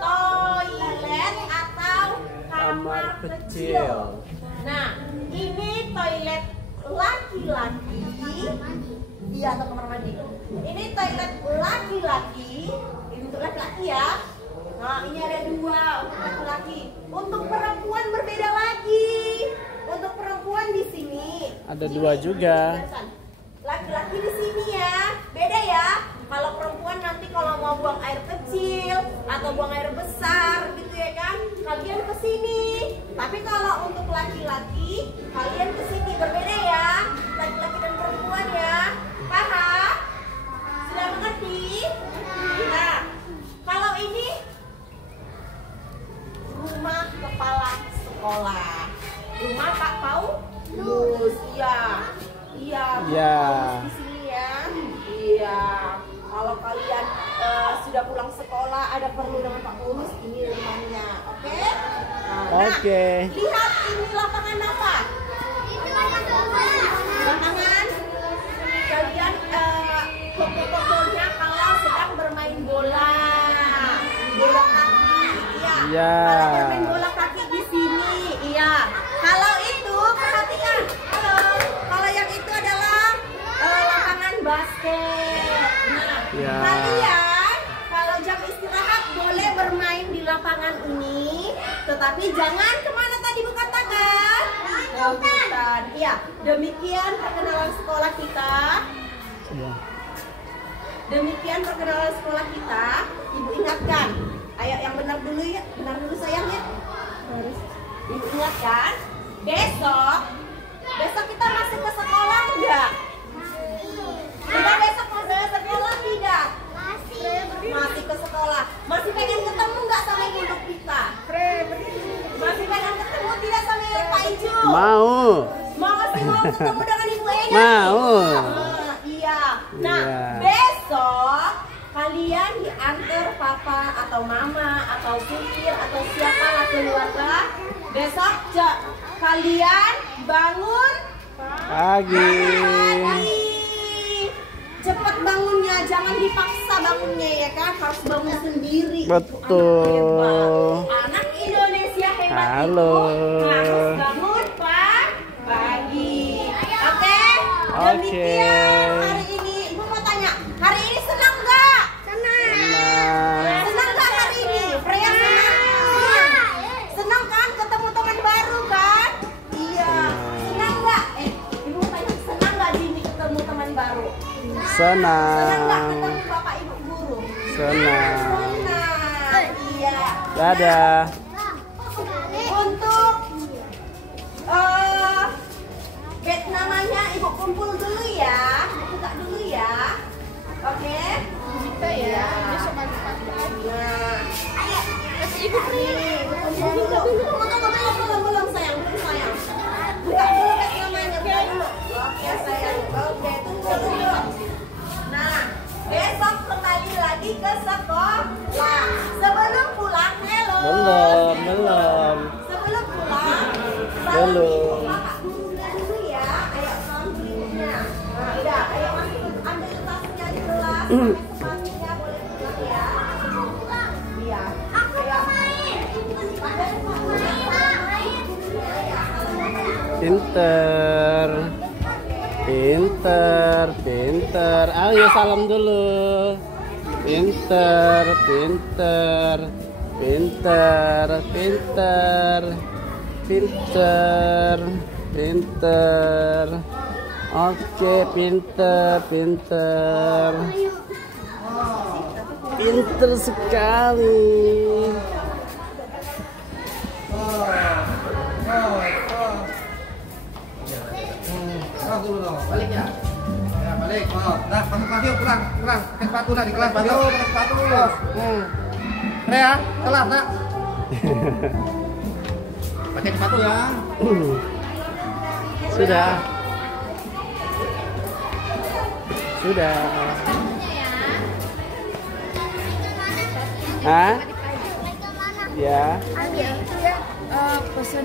Toilet atau kamar kecil. Nah, ini toilet laki-laki. Iya, atau kamar mandi. Ini toilet laki-laki. Ini untuk laki-laki ya. Nah, ini ada dua untuk laki-laki. Untuk perempuan berbeda lagi. Untuk perempuan di sini Ada dua juga. Laki-laki di sini ya, beda ya. Kalau perempuan nanti kalau mau buang air kecil atau buang air besar gitu ya kan, kalian ke sini. Tapi kalau untuk laki-laki, kalian ke sini, berbeda ya. Laki-laki dan perempuan ya. Paham? Sudah mengerti? Nah, kalau ini rumah kepala sekolah. Rumah Pak Paulus, iya. Iya, Iya. di sini ya. Iya. Kalau Kalau kalian sudah pulang sekolah, ada perlu dengan Pak Paulus, ini rumahnya, oke? Oke. Lihat ini lapangan apa? Lapangan kalian foto-fotonya kalau sedang bermain bola kaki, iya. Iya. Kalau bermain bola kaki di sini, iya. Kalau itu perhatikan, kalau yang itu adalah lapangan basket. Nah, ya. Kalian kalau jam istirahat boleh bermain di lapangan ini, tetapi jangan kemana tadi Bu katakan? Bukan. Iya, demikian perkenalan sekolah kita. Demikian perkenalan sekolah kita. Ibu ingatkan, ayo yang benar dulu ya, benar dulu sayangnya. Ibu ingatkan, besok kita masih ke sekolah enggak? Kita besok masih ke sekolah tidak? Masih ke sekolah. Masih pengen ketemu nggak sama ibu kita? Masih pengen ketemu tidak sama Pak Ijo? Mau. Masih mau ketemu dengan Ibu Ega? Mau. Iya. Nah, Iya. besok kalian diantar papa atau mama atau supir atau siapalah keluarga. Besok kalian bangun Pagi. Cepat bangunnya, jangan dipaksa bangunnya ya kan, harus bangun sendiri. Betul. Anak Indonesia hebat Halo. itu harus bangun pagi. Oke? Demikian hari ini. Ibu mau tanya, hari ini senang nggak? Senang. Senang nggak hari ini? Freya senang? Senang kan ketemu teman baru kan? Iya. Senang nggak? Ibu mau tanya, senang nggak Dini ketemu teman baru? Senang nggak Senang. ketemu bapak ibu guru? Senang. Senang. Iya. Dadah. Untuk bed namanya ibu kumpul dulu ya, buka dulu ya, oke? Kita ya. Nah, ibu kumpul dulu. Belum sayang, belum sayang. Buka dulu bed namanya, buka dulu. Oke sayang, oke tunggu dulu. Nah, besok kembali lagi ke sekolah. Sebelum pulang, hello. Belum. Sebelum pulang, Belum. Bapak gurunya dulu ya. Ayo salam gurunya. Nah, udah, ayo masuk ambil tasnya di kelas, pakai sepatunya boleh pulang ya. Iya. Aku main. Pakai sepatunya. Pinter. Pinter, pinter. Ayo salam dulu. Pinter, pinter. Pinter, pinter. Pinter, pinter. Oke, pinter, pinter. Pinter sekali. Balik ya? Ya balik. Oh, dah masuk kelas yuk, pulang. Pakai sepatu dah di kelas. Yuk, pakai sepatu. Ya, kelas nak. Pakai sepatu ya. Sudah. Sudah. Hah? Ya. Pesan